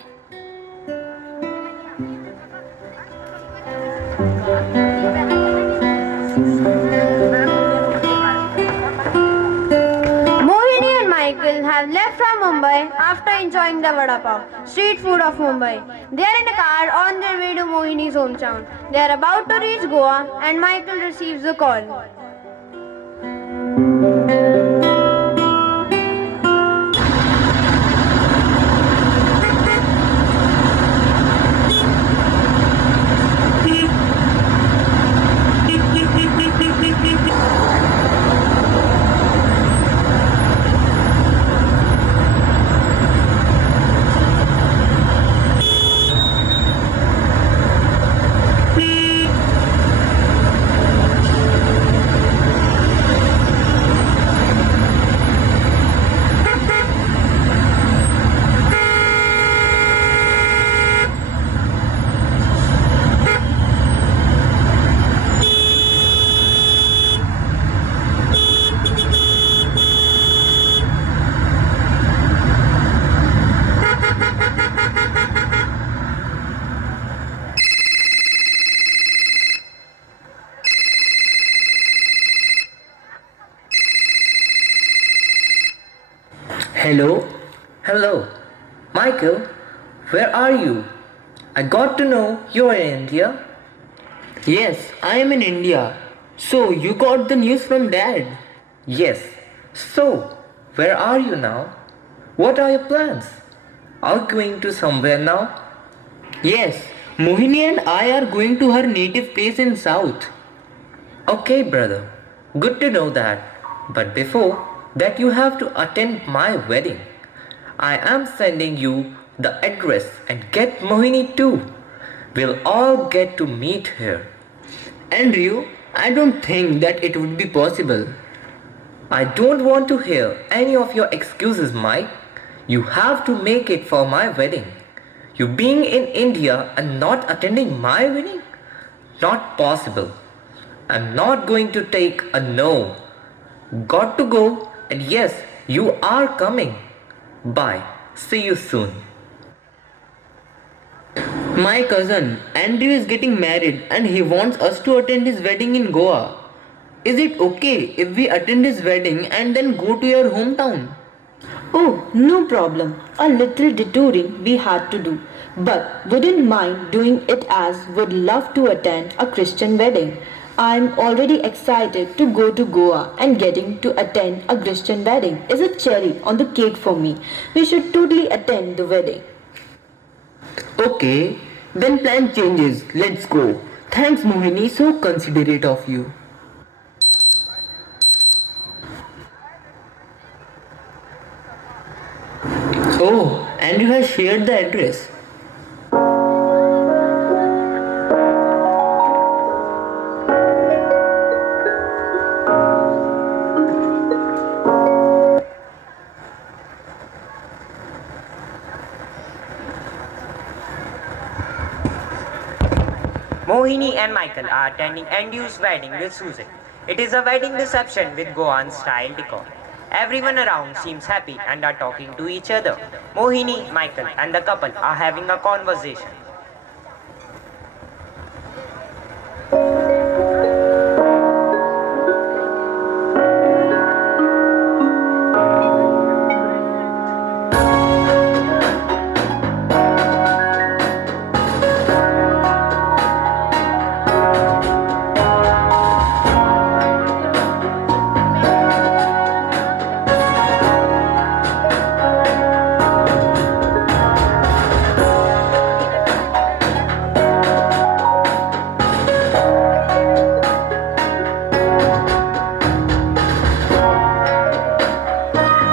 Mohini and Michael have left left from Mumbai after enjoying the vada pav, street food of Mumbai. They are in a car on their way to Mohini's hometown. They are about to reach Goa and Michael receives a call. Hello? Hello? Michael, where are you? I got to know you're in India. Yes, I am in India. So, you got the news from Dad? Yes. So, where are you now? What are your plans? Are you going to somewhere now? Yes, Mohini and I are going to her native place in South. Okay, brother. Good to know that. But before that, you have to attend my wedding. I am sending you the address and get Mohini too. We'll all get to meet here. Andrew, I don't think that it would be possible. I don't want to hear any of your excuses, Mike. You have to make it for my wedding. You being in India and not attending my wedding? Not possible. I'm not going to take a no. Got to go, and yes, you are coming. Bye. See you soon. My cousin Andrew is getting married and he wants us to attend his wedding in Goa. Is it okay if we attend his wedding and then go to your hometown? Oh, no problem. A little detouring we had to do, but wouldn't mind doing it as would love to attend a Christian wedding. I'm already excited to go to Goa and getting to attend a Christian wedding is a cherry on the cake for me. We should totally attend the wedding. Okay, then plan changes. Let's go. Thanks Mohini, so considerate of you. Oh, Andrew has shared the address. Mohini and Michael are attending Andrew's wedding with Susan. It is a wedding reception with Goan style decor. Everyone around seems happy and are talking to each other. Mohini, Michael and the couple are having a conversation.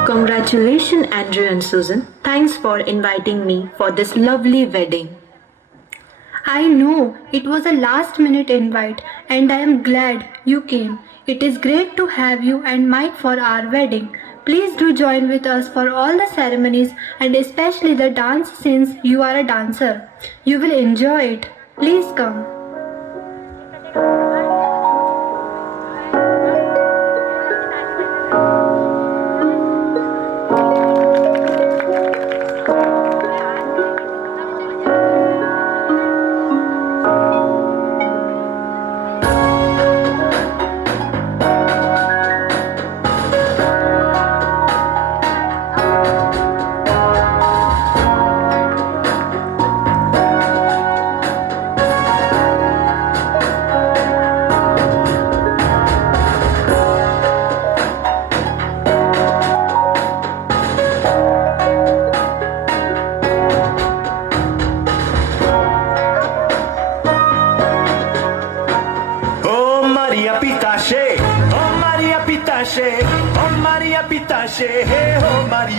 Congratulations, Andrew and Susan. Thanks for inviting me for this lovely wedding. I know it was a last minute invite and I am glad you came. It is great to have you and Mike for our wedding. Please do join with us for all the ceremonies and especially the dance since you are a dancer. You will enjoy it. Please come.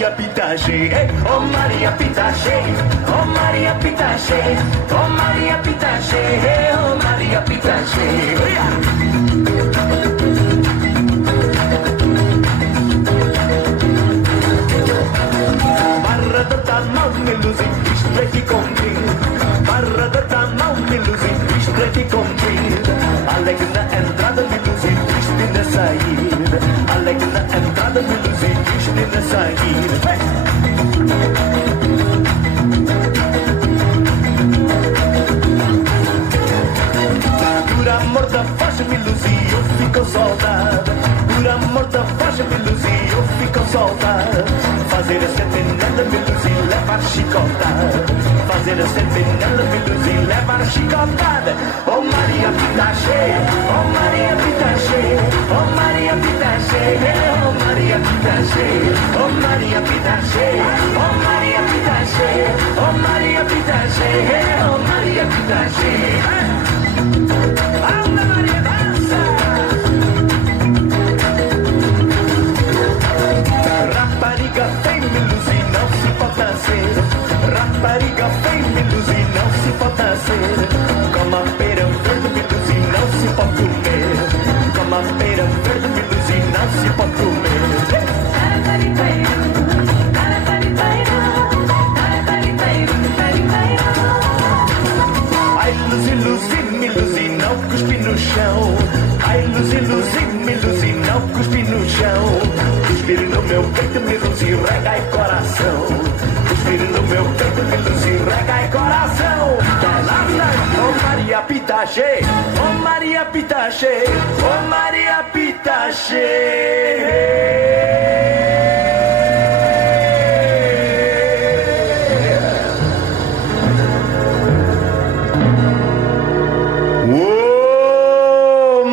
Maria Pitache, oh Maria Pitache, oh Maria Pitache, oh Maria Pitache, oh Maria Pitache. Oh, yeah. Barra da tamam miluzi, ispreti kombi. Barra da tamam miluzi, ispreti kombi. Alegre na entrada miluzi, triste na saída. Alegre na entrada miluzi, triste na saída. Por amor da faixa miluzi, eu fico soldado. Por amor da faixa miluzi, eu fico soldado. Fazer a sentinela miluzi, levar chicotada. Fazer a sentinela miluzi, levar chicotada. Oh Maria Pitache, oh Maria Pitache, oh Maria Pitache, oh Maria Pitache, oh Maria Pitache, oh Maria Pitache, oh Maria Pitache, oh Maria Pitache. Anda Maria dança. Rapariga vem me luzir, não se pode nascer. Rapariga vem me luzir, não se pode nascer. Como a pera verde me luzir, não se pode comer. Como a pera verde me luzir, não se pode comer. Ai, luzir, luzir, me luzir, não cuspi no chão. Ai, luzir, luzir, me luzir, não cuspi no chão. Cuspir no meu peito, me luzir, rega e coração. Cuspir no meu peito, me luzir, rega e coração. Oh Maria Pitache, oh Maria Pitache, oh Maria Pitache.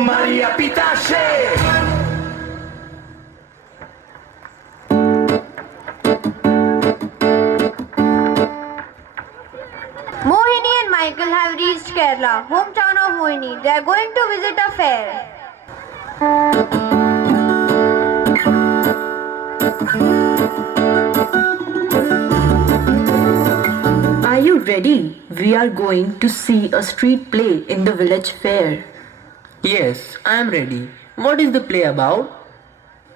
Maria Pitache! Mohini and Michael have reached Kerala, hometown of Mohini. They are going to visit a fair. Are you ready? We are going to see a street play in the village fair. Yes, I am ready. What is the play about?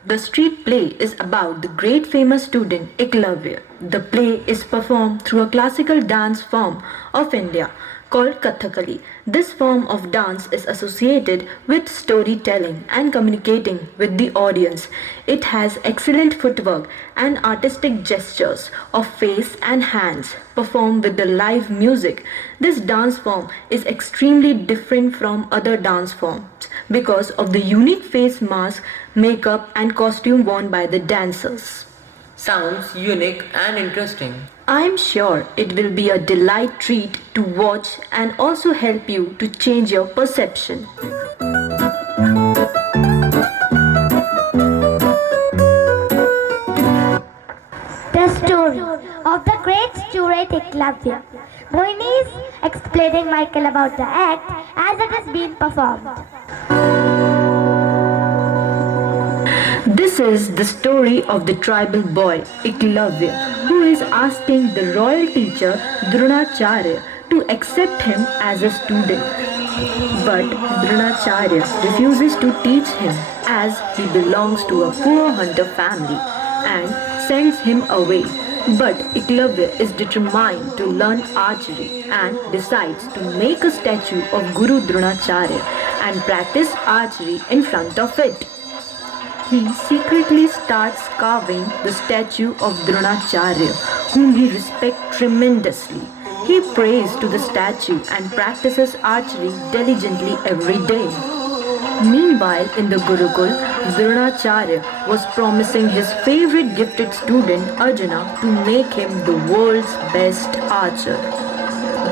The street play is about the great famous student Eklavya. The play is performed through a classical dance form of India called Kathakali. This form of dance is associated with storytelling and communicating with the audience. It has excellent footwork and artistic gestures of face and hands performed with the live music. This dance form is extremely different from other dance forms because of the unique face mask, makeup and costume worn by the dancers. Sounds unique and interesting. I am sure it will be a delight treat to watch and also help you to change your perception. The story of the great student Eklavya. Mohini is explaining Michael about the act as it is being performed. This is the story of the tribal boy Eklavya, who is asking the royal teacher Dronacharya to accept him as a student. But Dronacharya refuses to teach him as he belongs to a poor hunter family and sends him away. But Eklavya is determined to learn archery and decides to make a statue of Guru Dronacharya and practice archery in front of it. He secretly starts carving the statue of Dronacharya, whom he respects tremendously. He prays to the statue and practices archery diligently every day. Meanwhile, in the Gurukul, Dronacharya was promising his favorite gifted student Arjuna to make him the world's best archer.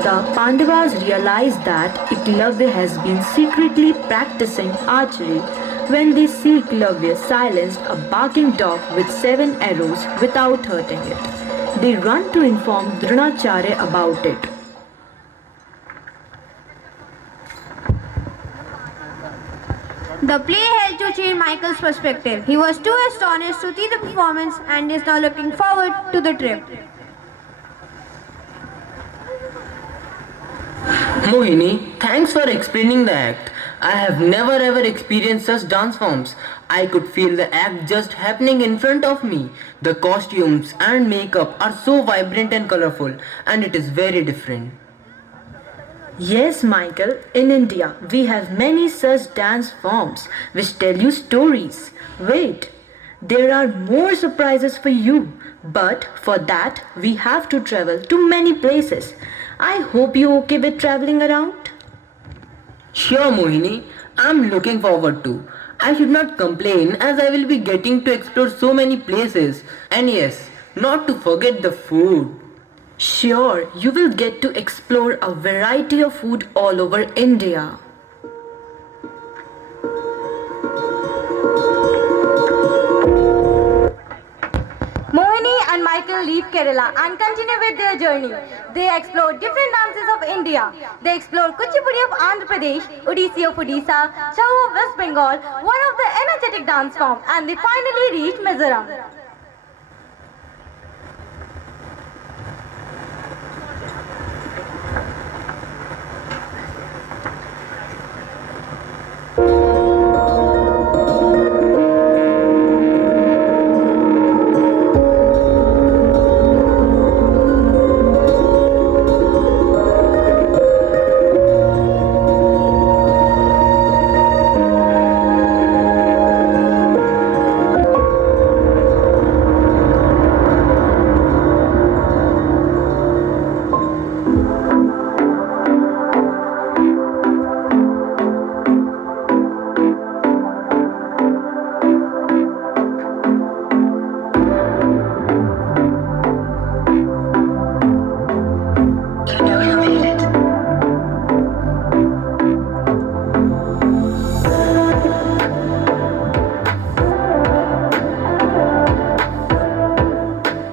The Pandavas realized that Eklavya has been secretly practicing archery when they see Eklavya silenced a barking dog with 7 arrows without hurting it. They run to inform Dronacharya about it. The play helped to change Michael's perspective. He was too astonished to see the performance and is now looking forward to the trip. Mohini, thanks for explaining the act. I have never ever experienced such dance forms. I could feel the act just happening in front of me. The costumes and makeup are so vibrant and colorful, and it is very different. Yes, Michael, in India we have many such dance forms which tell you stories. Wait, there are more surprises for you, but for that we have to travel to many places. I hope you're okay with traveling around. Sure, Mohini, I'm looking forward to. I should not complain as I will be getting to explore so many places. And yes, not to forget the food. Sure, you will get to explore a variety of food all over India. Mohini and Michael leave Kerala and continue with their journey. They explore different dances of India. They explore Kuchipudi of Andhra Pradesh, Odissi of Odisha, Chau of West Bengal, one of the energetic dance forms, and they finally reach Mizoram.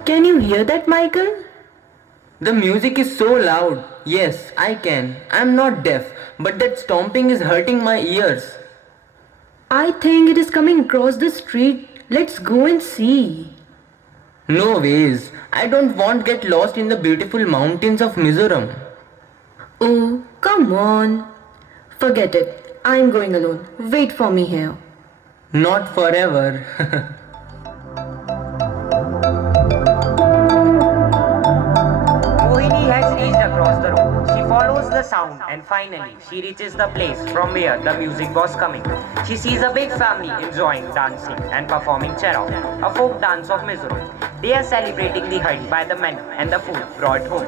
Can you hear that, Michael? The music is so loud. Yes, I can. I'm not deaf, but that stomping is hurting my ears. I think it is coming across the street. Let's go and see. No ways. I don't want to get lost in the beautiful mountains of Mizoram. Oh, come on. Forget it. I'm going alone. Wait for me here. Not forever. Mohini has reached across the road. She follows the sound and finally she reaches the place from where the music was coming. She sees a big family enjoying dancing and performing Cherau, a folk dance of Mizoram. They are celebrating the Hari by the menu and the food brought home.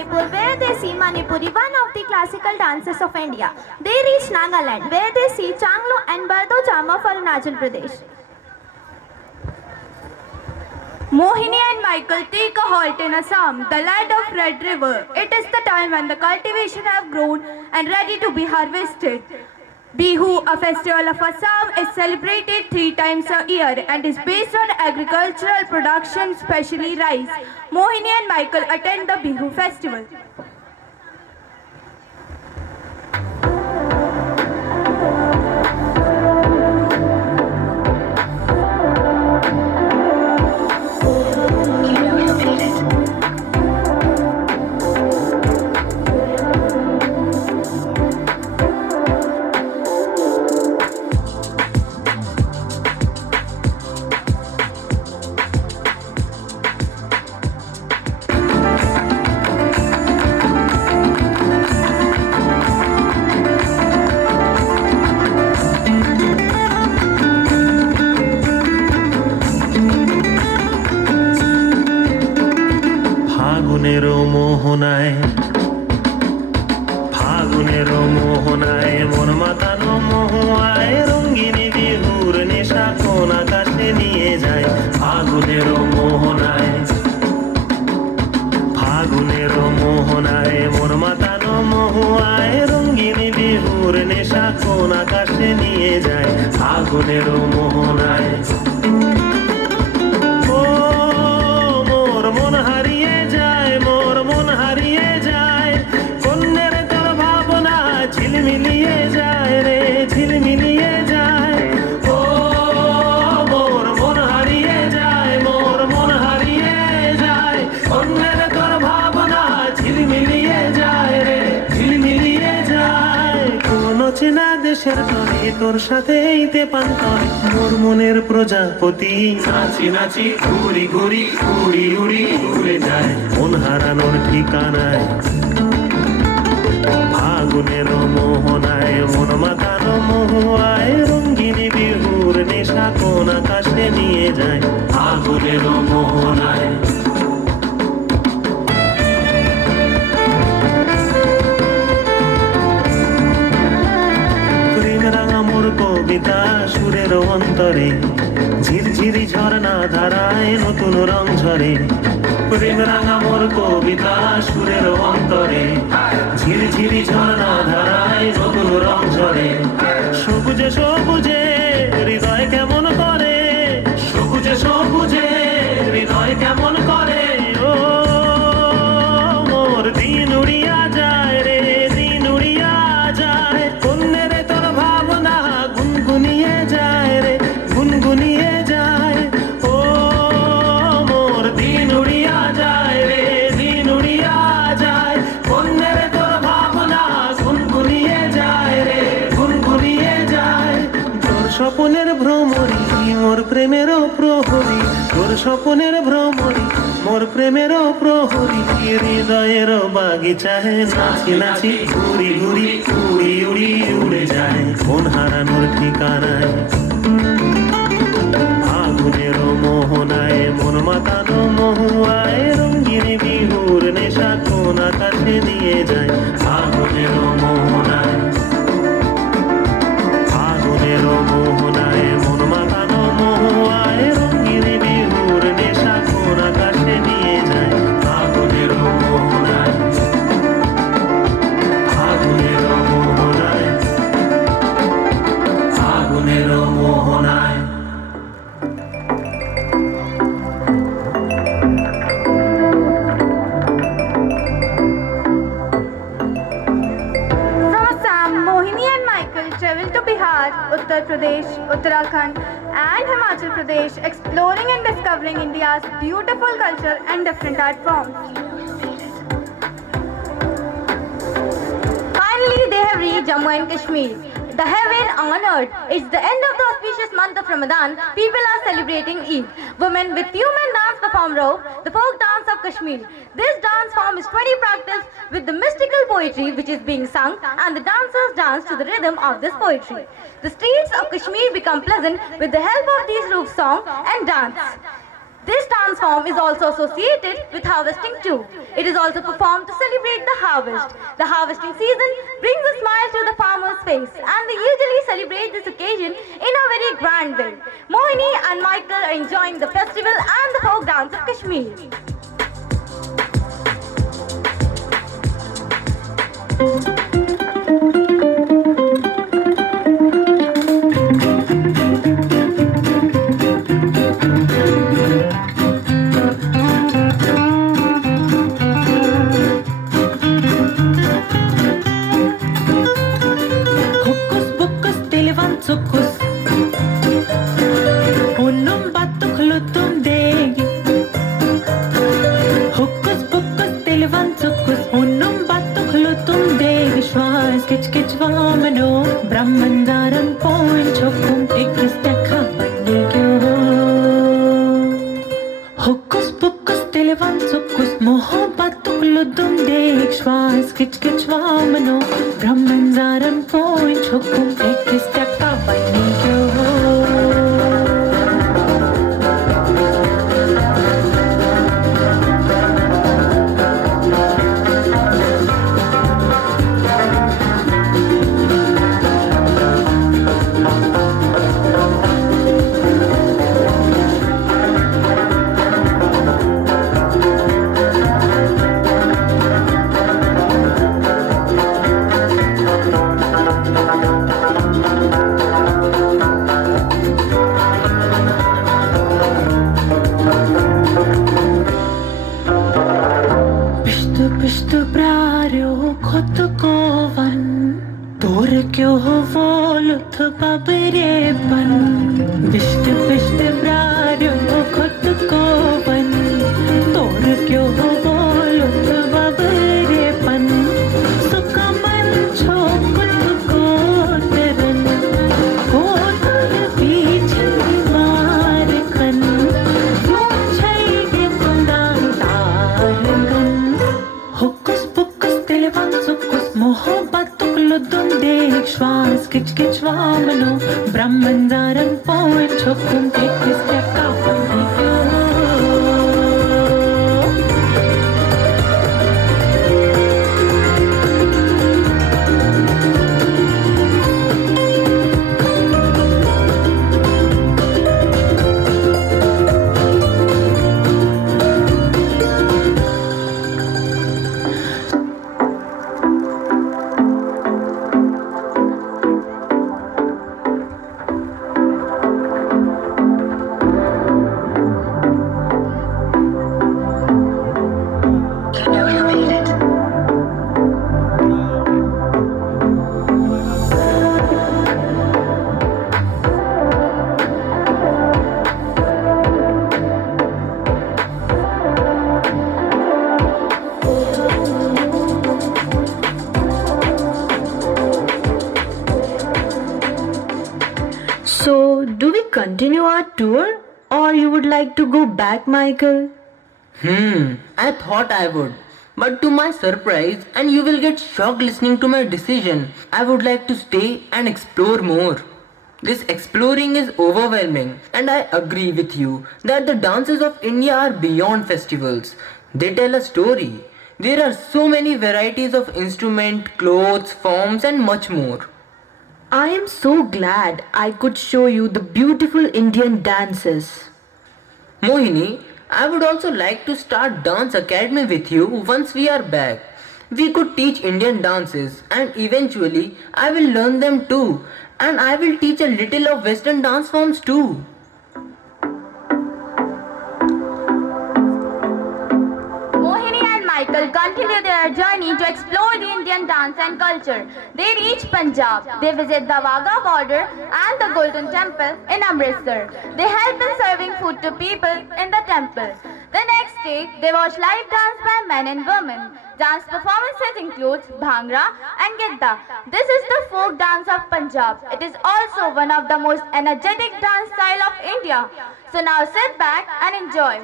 Manipur, where they see Manipuri, one of the classical dances of India. They reach Nagaland, where they see Changlo and Bardo Chama for Arunachal Pradesh. Mohini and Michael take a halt in Assam, the land of Red River. It is the time when the cultivation have grown and ready to be harvested. Bihu, a festival of Assam, is celebrated 3 times a year and is based on agricultural production, especially rice. Mohini and Michael attend the Bihu festival. ফাগুনের মোহনায় মন মাতানো মহুয়ায় রঙ্গিনী বিহুর নেশা কোন আকাশে নিয়ে যায় ফাগুনের মোহনায় মন মাতানো মহুয়ায় রঙ্গিনী বিহুর নেশা কোন আকাশে নিয়ে যায় ফাগুনের মোহনায় মন হারিয়ে যায় মোর মন হারিয়ে যায় কন্যের তোর ভাবনা ঝিলমিলিয়ে যায় রে ঝিলমিলিয়ে যায় ও মোর মন হারিয়ে যায় মোর মন হারিয়ে যায় কন্যের তোর ভাবনা ঝিলমিলিয়ে যায় রে ঝিলমিলিয়ে যায় কোন চেনা দেশের তরে তোর সাথে এইতে পান্তরে মোর মনের প্রজাপতি নাচি নাচি ঘুরি ঘুরি উড়ি উড়ি উড়ে যায় মন হারানোর ঠিকানায় ফাগুনের মোহনায় মন মাতানো মহুয়ায় রঙ্গিনী বিহুর নেশা কোন আকাশে নিয়ে যায় ফাগুনের মোহনায় কবিতা সুরের অন্তরে ঝিরঝিরি ঝর্ণা ধারায় নতুন রং ঝরে প্রেম রাঙা মোর কবিতা সুরের অন্তরে ঝিরঝিরি ঝর্ণা ধারায় নতুন রং ঝরে সবুজে সবুজে হৃদয় কেমন করে সবুজে সবুজে হৃদয় কেমন করে ও মোর দিন উড়িয়া যায় রে দিন উড়িয়া যায় কন্যের তোর ভাবনা গুনগুনিয়ে যায় রে গুনগুনিয়ে যায় ও মোর দিন উড়িয়া যায় রে দিন উড়িয়া যায় কন্যের তোর ভাবনা গুনগুনিয়ে যায় রে গুনগুনিয়ে যায় তোর স্বপ্নের ভ্রমরি মোর প্রেমেরও প্রহরী তোর স্বপ্নের ভ্রমরি মোর প্রেমেরও প্রহরী হৃদয়ের বাগিচায় নাচি নাচি ঘুরি ঘুরি উড়ি উড়ি উড়ে যায় মন হারানোর ঠিকানায় ফাগুনের মোহনায় মন মাতানো মহুয়ায় রঙ্গিনী বিহুর নেশা কোন আকাশে নিয়ে যায় ফাগুনের মোহনায় ফাগুনের মোহনায় মন মাতানো মহুয়ায় রঙ্গিনী বিহুর নেশা কোন আকাশে নিয়ে যায় ফাগুনের মোহনায় ফাগুনের মোহনায় ফাগুনের মোহনায় From Assam, Mohini and Michael travel to Bihar, Uttar Pradesh, Uttarakhand and Himachal Pradesh, exploring and discovering India's beautiful culture and different art forms. Finally, they have reached Jammu and Kashmir, the heaven on earth. It's the end of the auspicious month of Ramadan. People are celebrating Eid. Women with few men dance perform Rope, the folk dance of Kashmir. This dance form is 20 practiced with the mystical poetry which is being sung, and the dancers dance to the rhythm of this poetry. The streets of Kashmir become pleasant with the help of these Rope song and dance. This dance form is also associated with harvesting too. It is also performed to celebrate the harvest. The harvesting season brings a smile to the farmer's face, and they usually celebrate this occasion in a very grand way. Mohini and Michael are enjoying the festival and the folk dance of Kashmir. So, do we continue our tour or you would like to go back, Michael? I thought I would. But to my surprise, and you will get shocked listening to my decision, I would like to stay and explore more. This exploring is overwhelming, and I agree with you that the dances of India are beyond festivals. They tell a story. There are so many varieties of instrument, clothes, forms, and much more. I am so glad I could show you the beautiful Indian dances. Mohini, I would also like to start dance academy with you once we are back. We could teach Indian dances and eventually I will learn them too, and I will teach a little of Western dance forms too. Mohini and Michael continue their journey to explore the Indian dance and culture. They reach Punjab. They visit the Wagah border and the Golden Temple in Amritsar. They help in serving food to people in the temple. The next day, they watch live dance by men and women. Dance performances include Bhangra and Gidda. This is the folk dance of Punjab. It is also one of the most energetic dance style of India. So now sit back and enjoy.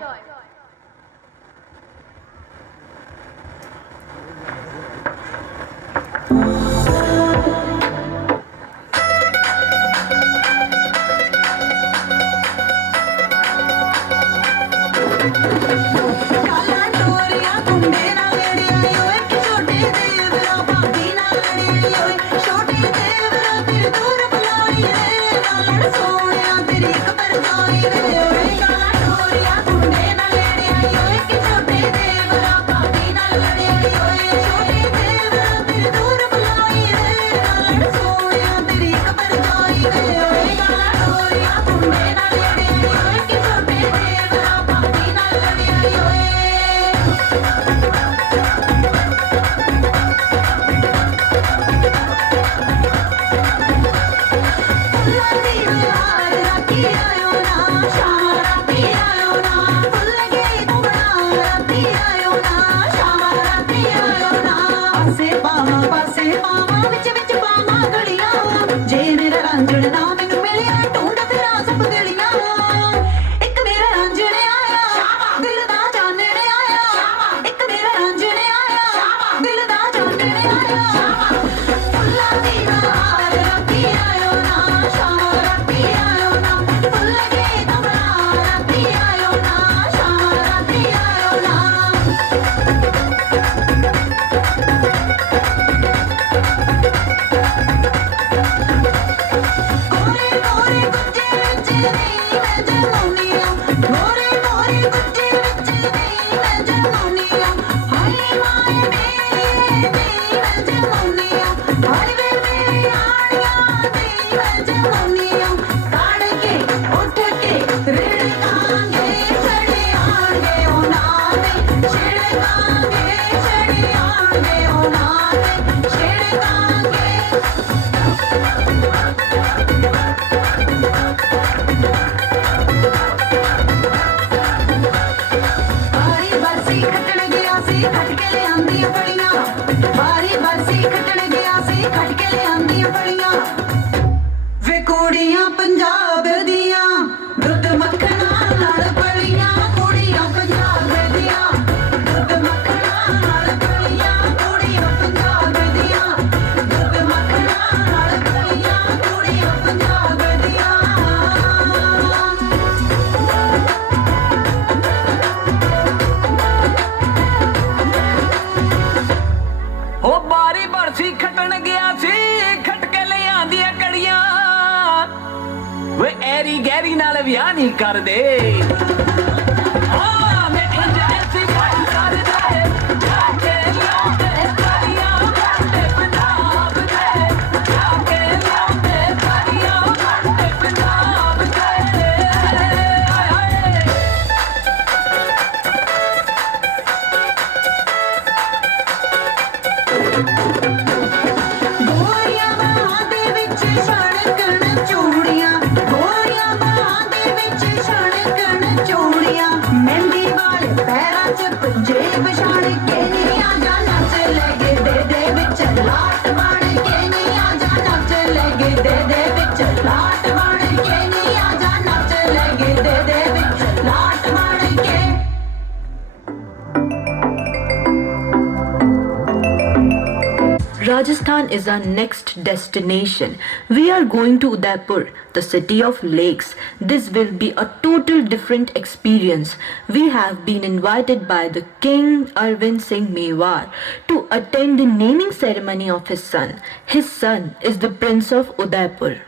Rajasthan is our next destination. We are going to Udaipur, the city of lakes. This will be a total different experience. We have been invited by the King Arvind Singh Mewar to attend the naming ceremony of his son. His son is the Prince of Udaipur.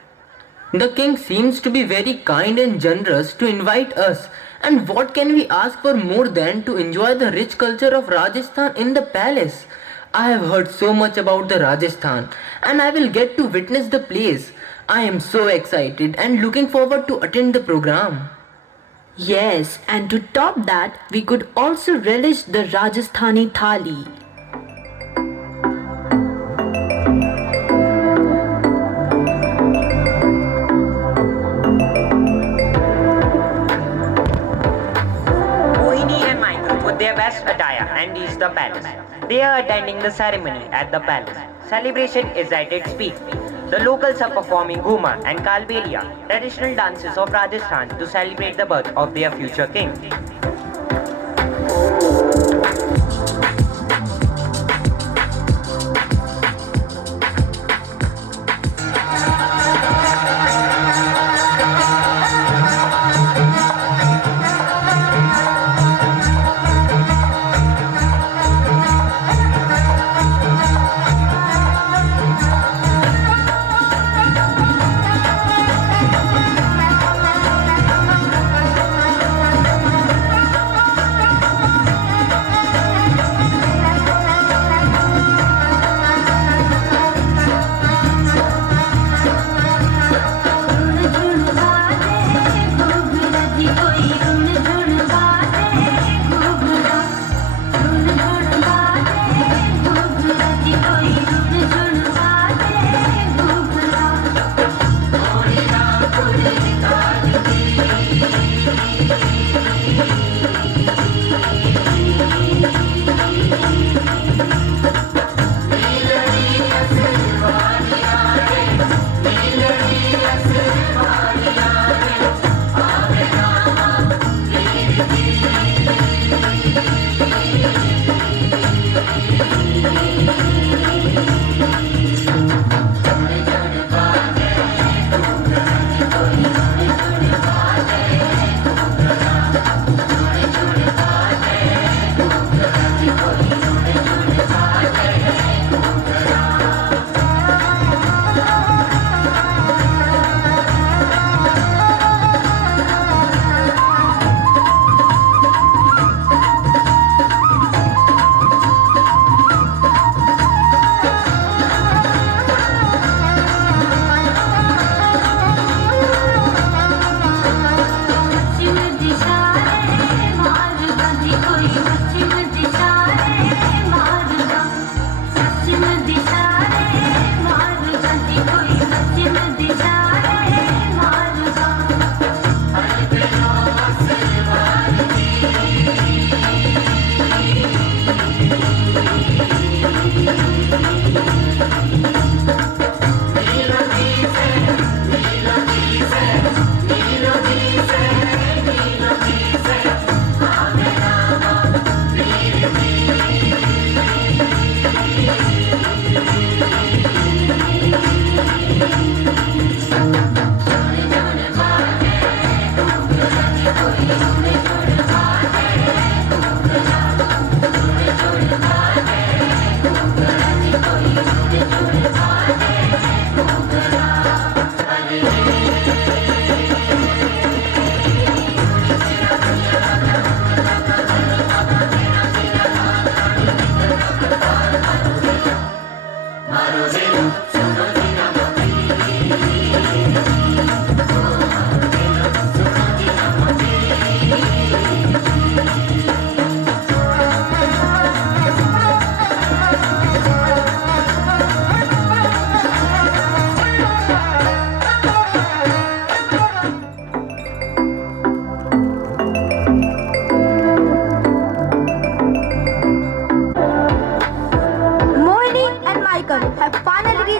The king seems to be very kind and generous to invite us. And what can we ask for more than to enjoy the rich culture of Rajasthan in the palace? I have heard so much about the Rajasthan and I will get to witness the place. I am so excited and looking forward to attend the program. Yes, and to top that, we could also relish the Rajasthani thali. Mohini and Michael put their best attire and reached the palace. They are attending the ceremony at the palace. Celebration is at its peak. The locals are performing Ghumar and Kalbelia, traditional dances of Rajasthan, to celebrate the birth of their future king.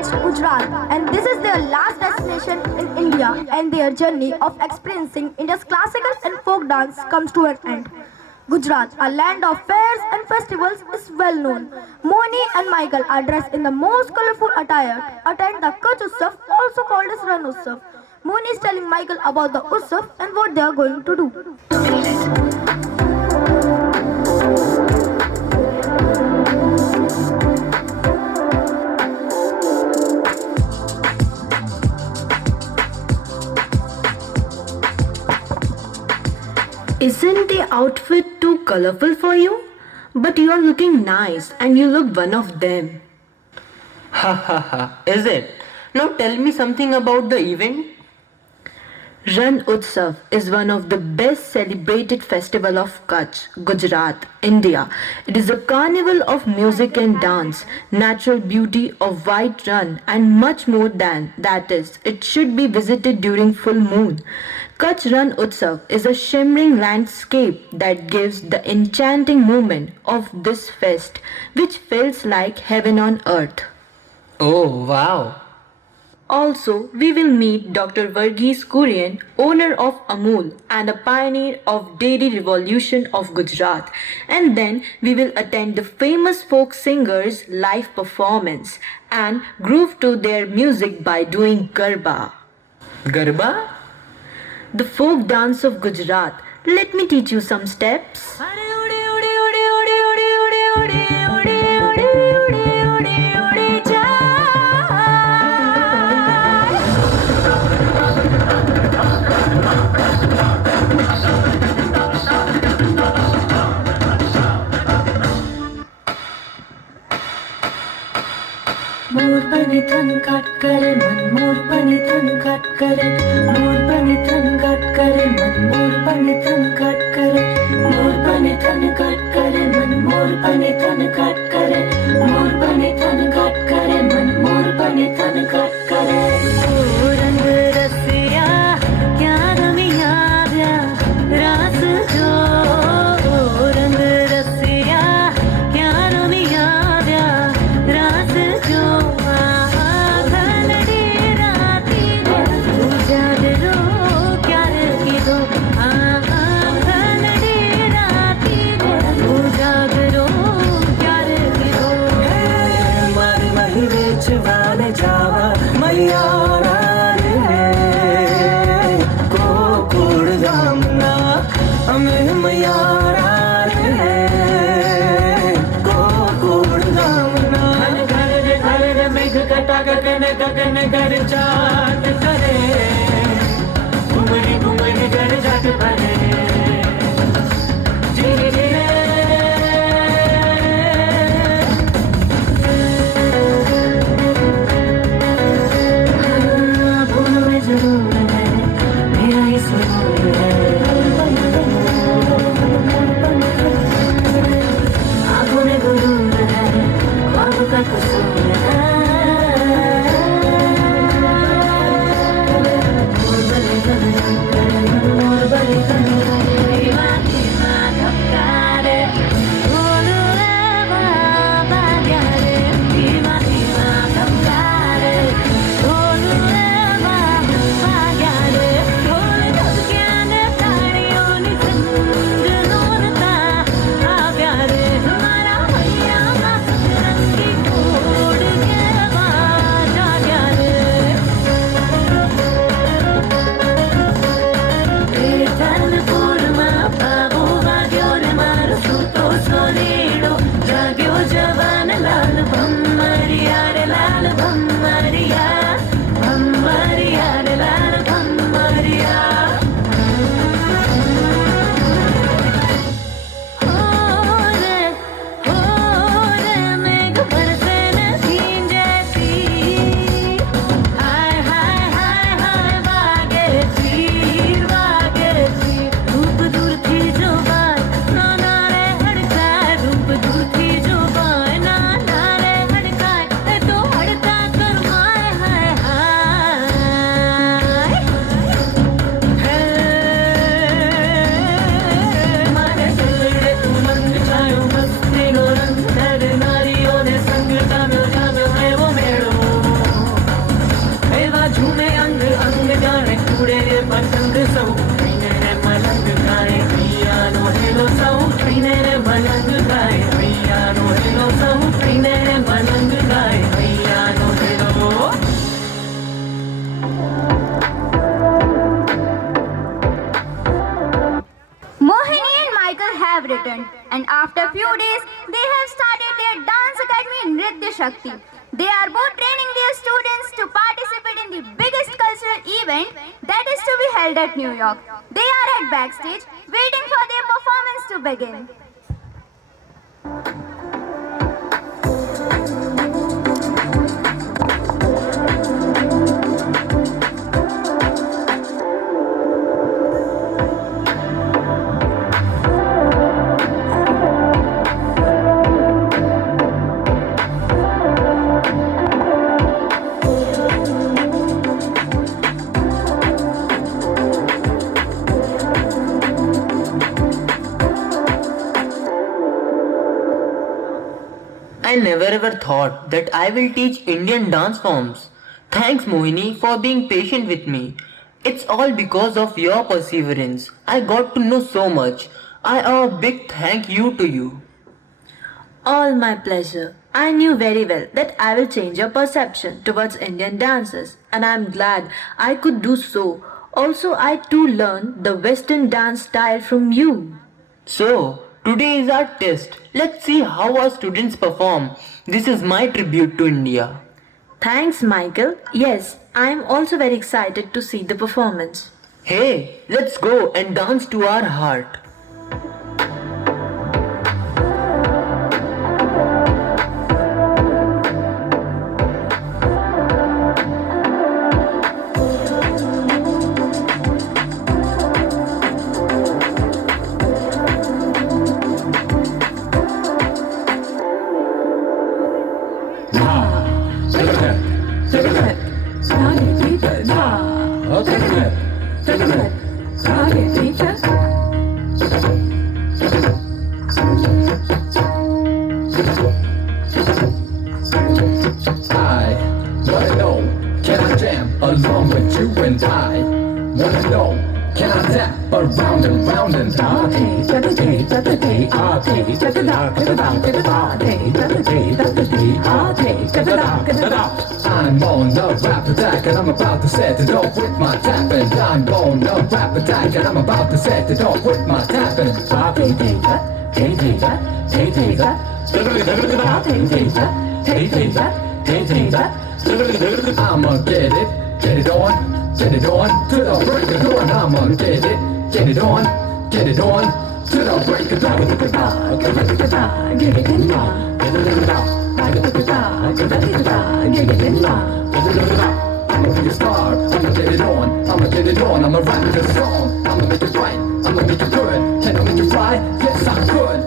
reached Gujarat, and this is their last destination in India, and their journey of experiencing India's classical and folk dance comes to an end. Gujarat, a land of fairs and festivals, is well known. Mohini and Michael are dressed in the most colorful attire, attend the Kutch Utsav, also called as Ran Utsav. Mohini is telling Michael about the Utsav and what they are going to do. Isn't the outfit too colorful for you? But you are looking nice and you look one of them. Ha ha ha, is it? Now tell me something about the event. Ran Utsav is one of the best celebrated festival of Kutch, Gujarat, India. It is a carnival of music and dance, natural beauty of white run and much more than that is. It should be visited during full moon. Kutch Ran Utsav is a shimmering landscape that gives the enchanting moment of this fest, which feels like heaven on earth. Oh wow. Also, we will meet Dr. Varghese Kurian, owner of Amul and a pioneer of dairy revolution of Gujarat. And then we will attend the famous folk singers' live performance and groove to their music by doing Garba. Garba? The folk dance of Gujarat. Let me teach you some steps. मोर बनी थन काट करे मन मोर बनी थन काट करे मोर बनी थन काट करे मन मोर बनी थन काट करे मोर बनी थन काट करे मन मोर बनी थन काट करे मोर बनी थन काट करे मन मोर बनी थन काट करे ओ रंग रसिया क्या रमिया व्या रास जो ओ रंग रसिया क्या रमिया व्या रास जो जावा मैया रे कोकुड़ दामना हमें मैया रे कोकुड़ दामना घर रे मेघ कटा गगन कर चाट करे घुमरी कर जाट भरे they have started their dance academy Nritya Shakti. They are both training their students to participate in the biggest cultural event that is to be held at New York. They are at backstage waiting for their performance to begin. I never ever thought that I will teach Indian dance forms. Thanks Mohini for being patient with me. It's all because of your perseverance. I got to know so much. I owe a big thank you to you. All my pleasure. I knew very well that I will change your perception towards Indian dances, and I am glad I could do so. Also, I too learned the Western dance style from you. So, today is our test. Let's see how our students perform. This is my tribute to India. Thanks, Michael. Yes, I am also very excited to see the performance. Hey, let's go and dance to our heart. Along with you and I wanna know, can I tap around and round and round? I'm on the rap attack and I'm about to set it off with my tapping. I'm on the rap attack and I'm about to set it off with my tapping. I'ma get it on till the break of dawn. I'ma get it on till the break of dawn. I'ma be a star, I'ma get it on, I'ma rap this song, I'ma make it right, I'ma make it good, can I make it right? Yes, I'm good.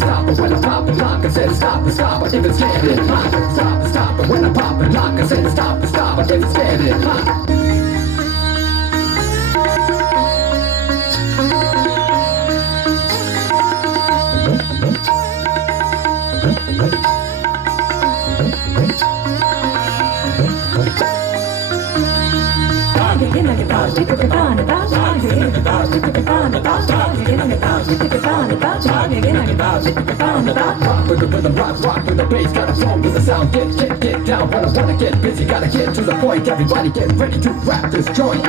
Stop it when I pop and lock. I said stop and stop, I didn't stand it. Stop it when I pop and lock. I said stop and stop, I didn't stand it. Rock with the rhythm, rock with the bass, gotta flow with the sound. Get down when I wanna get busy, gotta get to the point. Everybody get ready to rap this joint.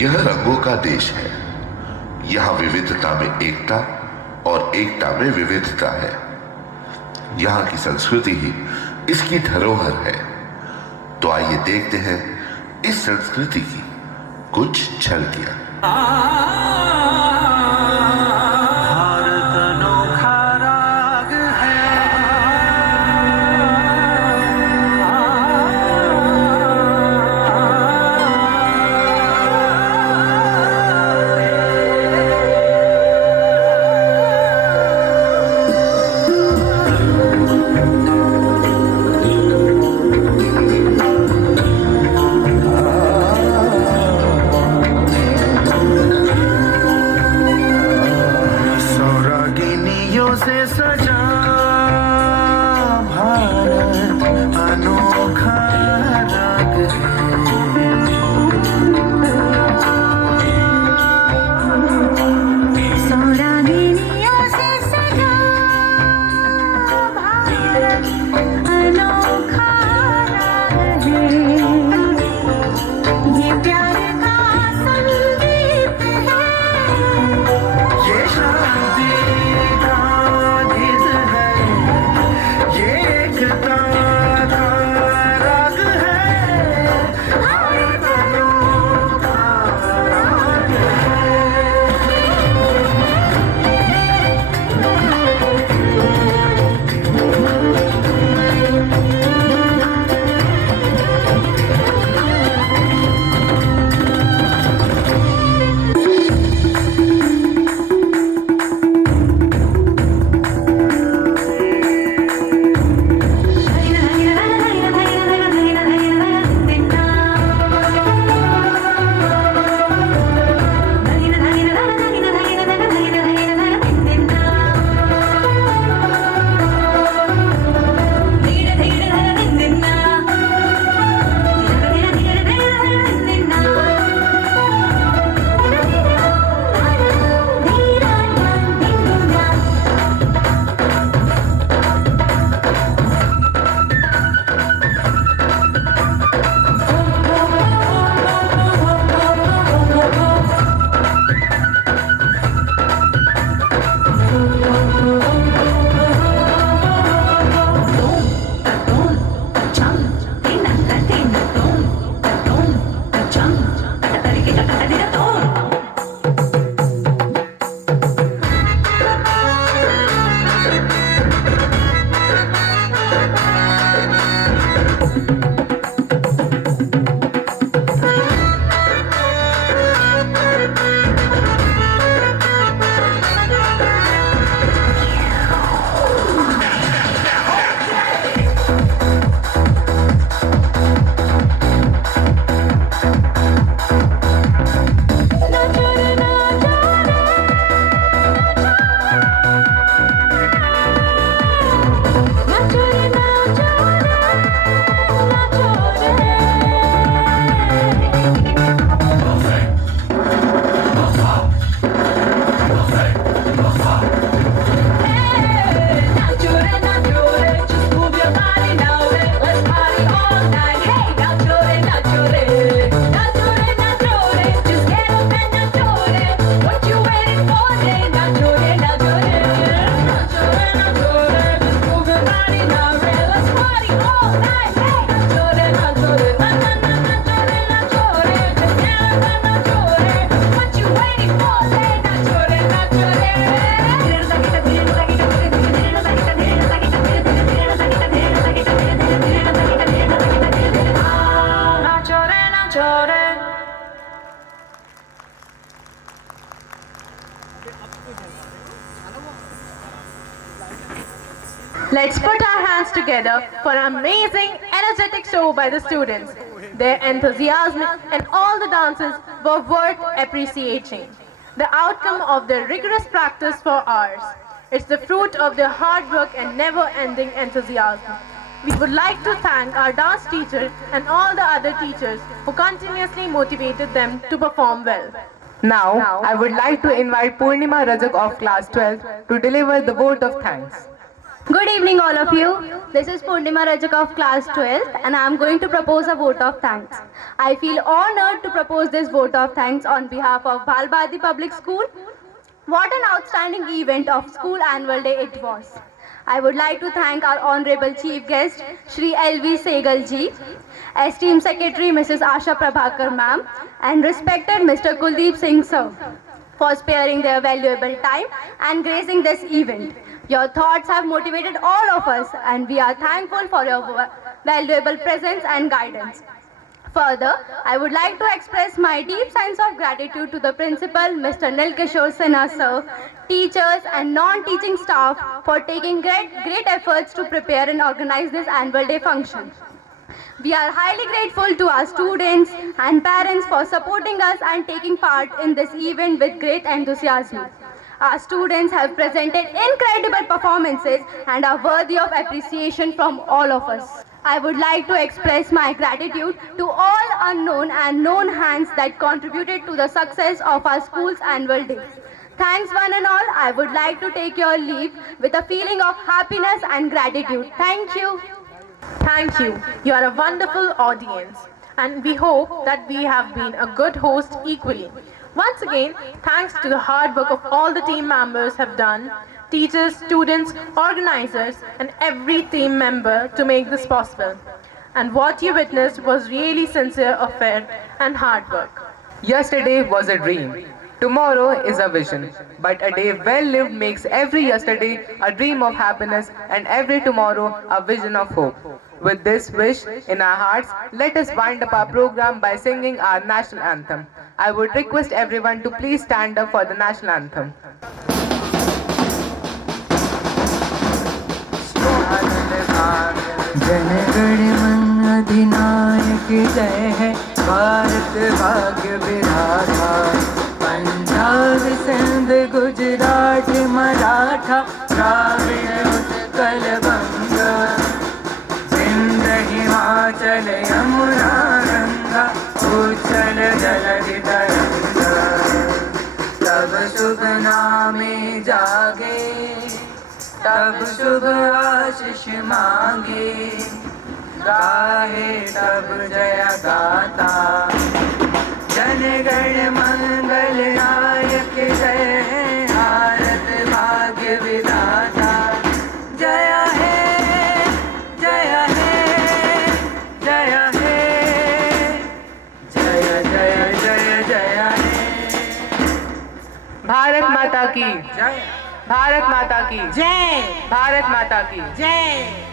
यह रंगों का देश है। यहाँ विविधता में एकता और एकता में विविधता है। यहाँ की संस्कृति ही इसकी धरोहर है। तो आइए देखते हैं इस संस्कृति की कुछ झलकियां। भारत अनोखा राग है, सौरागिनियों से सजा भारत अनोखा राग है। सौरागिनियों से सजा भारत अनोखा राग है, ये प्यार का संगीत है, ये शांति का गीत है, ये एकता का राग है, भारत अनोखा राग है। Let's put our hands together for an amazing, energetic show by the students. Their enthusiasm and all the dances were worth appreciating. The outcome of their rigorous practice for hours. It's the fruit of their hard work and never-ending enthusiasm. We would like to thank our dance teacher and all the other teachers who continuously motivated them to perform well. Now, I would like to invite Purnima Rajak of class 12 to deliver the vote of thanks. Good evening, all of you. This is Purnima Rajak of class 12 and I am going to propose a vote of thanks. I feel honored to propose this vote of thanks on behalf of Bal Bharati Public School. What an outstanding event of school annual day it was. I would like to thank our Honorable Chief Guest, Shri L.V. Segal ji, Esteemed Secretary Mrs. Asha Prabhakar ma'am, and respected Mr. Kuldeep Singh sir for sparing their valuable time and gracing this event. Your thoughts have motivated all of us, and we are thankful for your valuable presence and guidance. Further, I would like to express my deep sense of gratitude to the principal, Mr. Nilkishore Sinha sir, teachers and non-teaching staff for taking great efforts to prepare and organize this annual day function. We are highly grateful to our students and parents for supporting us and taking part in this event with great enthusiasm. Our students have presented incredible performances and are worthy of appreciation from all of us. I would like to express my gratitude to all unknown and known hands that contributed to the success of our school's annual day. Thanks one and all. I would like to take your leave with a feeling of happiness and gratitude. Thank you. Thank you. You are a wonderful audience, and we hope that we have been a good host equally. Once again, thanks to the hard work of all the team members have done, teachers, students, organizers, and every team member to make this possible. And what you witnessed was really sincere affair and hard work. Yesterday was a dream. Tomorrow is a vision. But a day well lived makes every yesterday a dream of happiness and every tomorrow a vision of hope. With this wish in our hearts, let us wind up our program by singing our national anthem. I would request everyone to please stand up for the national anthem. जनगण मन अधिनायक जय है भारत भाग्य विधाता पंजाब सिंध गुजरात मराठा द्राविड़ उत्कल बंगा सिंध हिमाचल यमुना गंगा उच्छल जलधि तरंगा तब शुभ नामे जागे तब शुभ आशीष मांगे गाहे तब जय गाता जनगण मंगल नायक जय भारत भाग्य विधाता जय है जय है जय है जय जय जय जय है भारत माता की जय। भारत माता की जय। भारत माता की जय।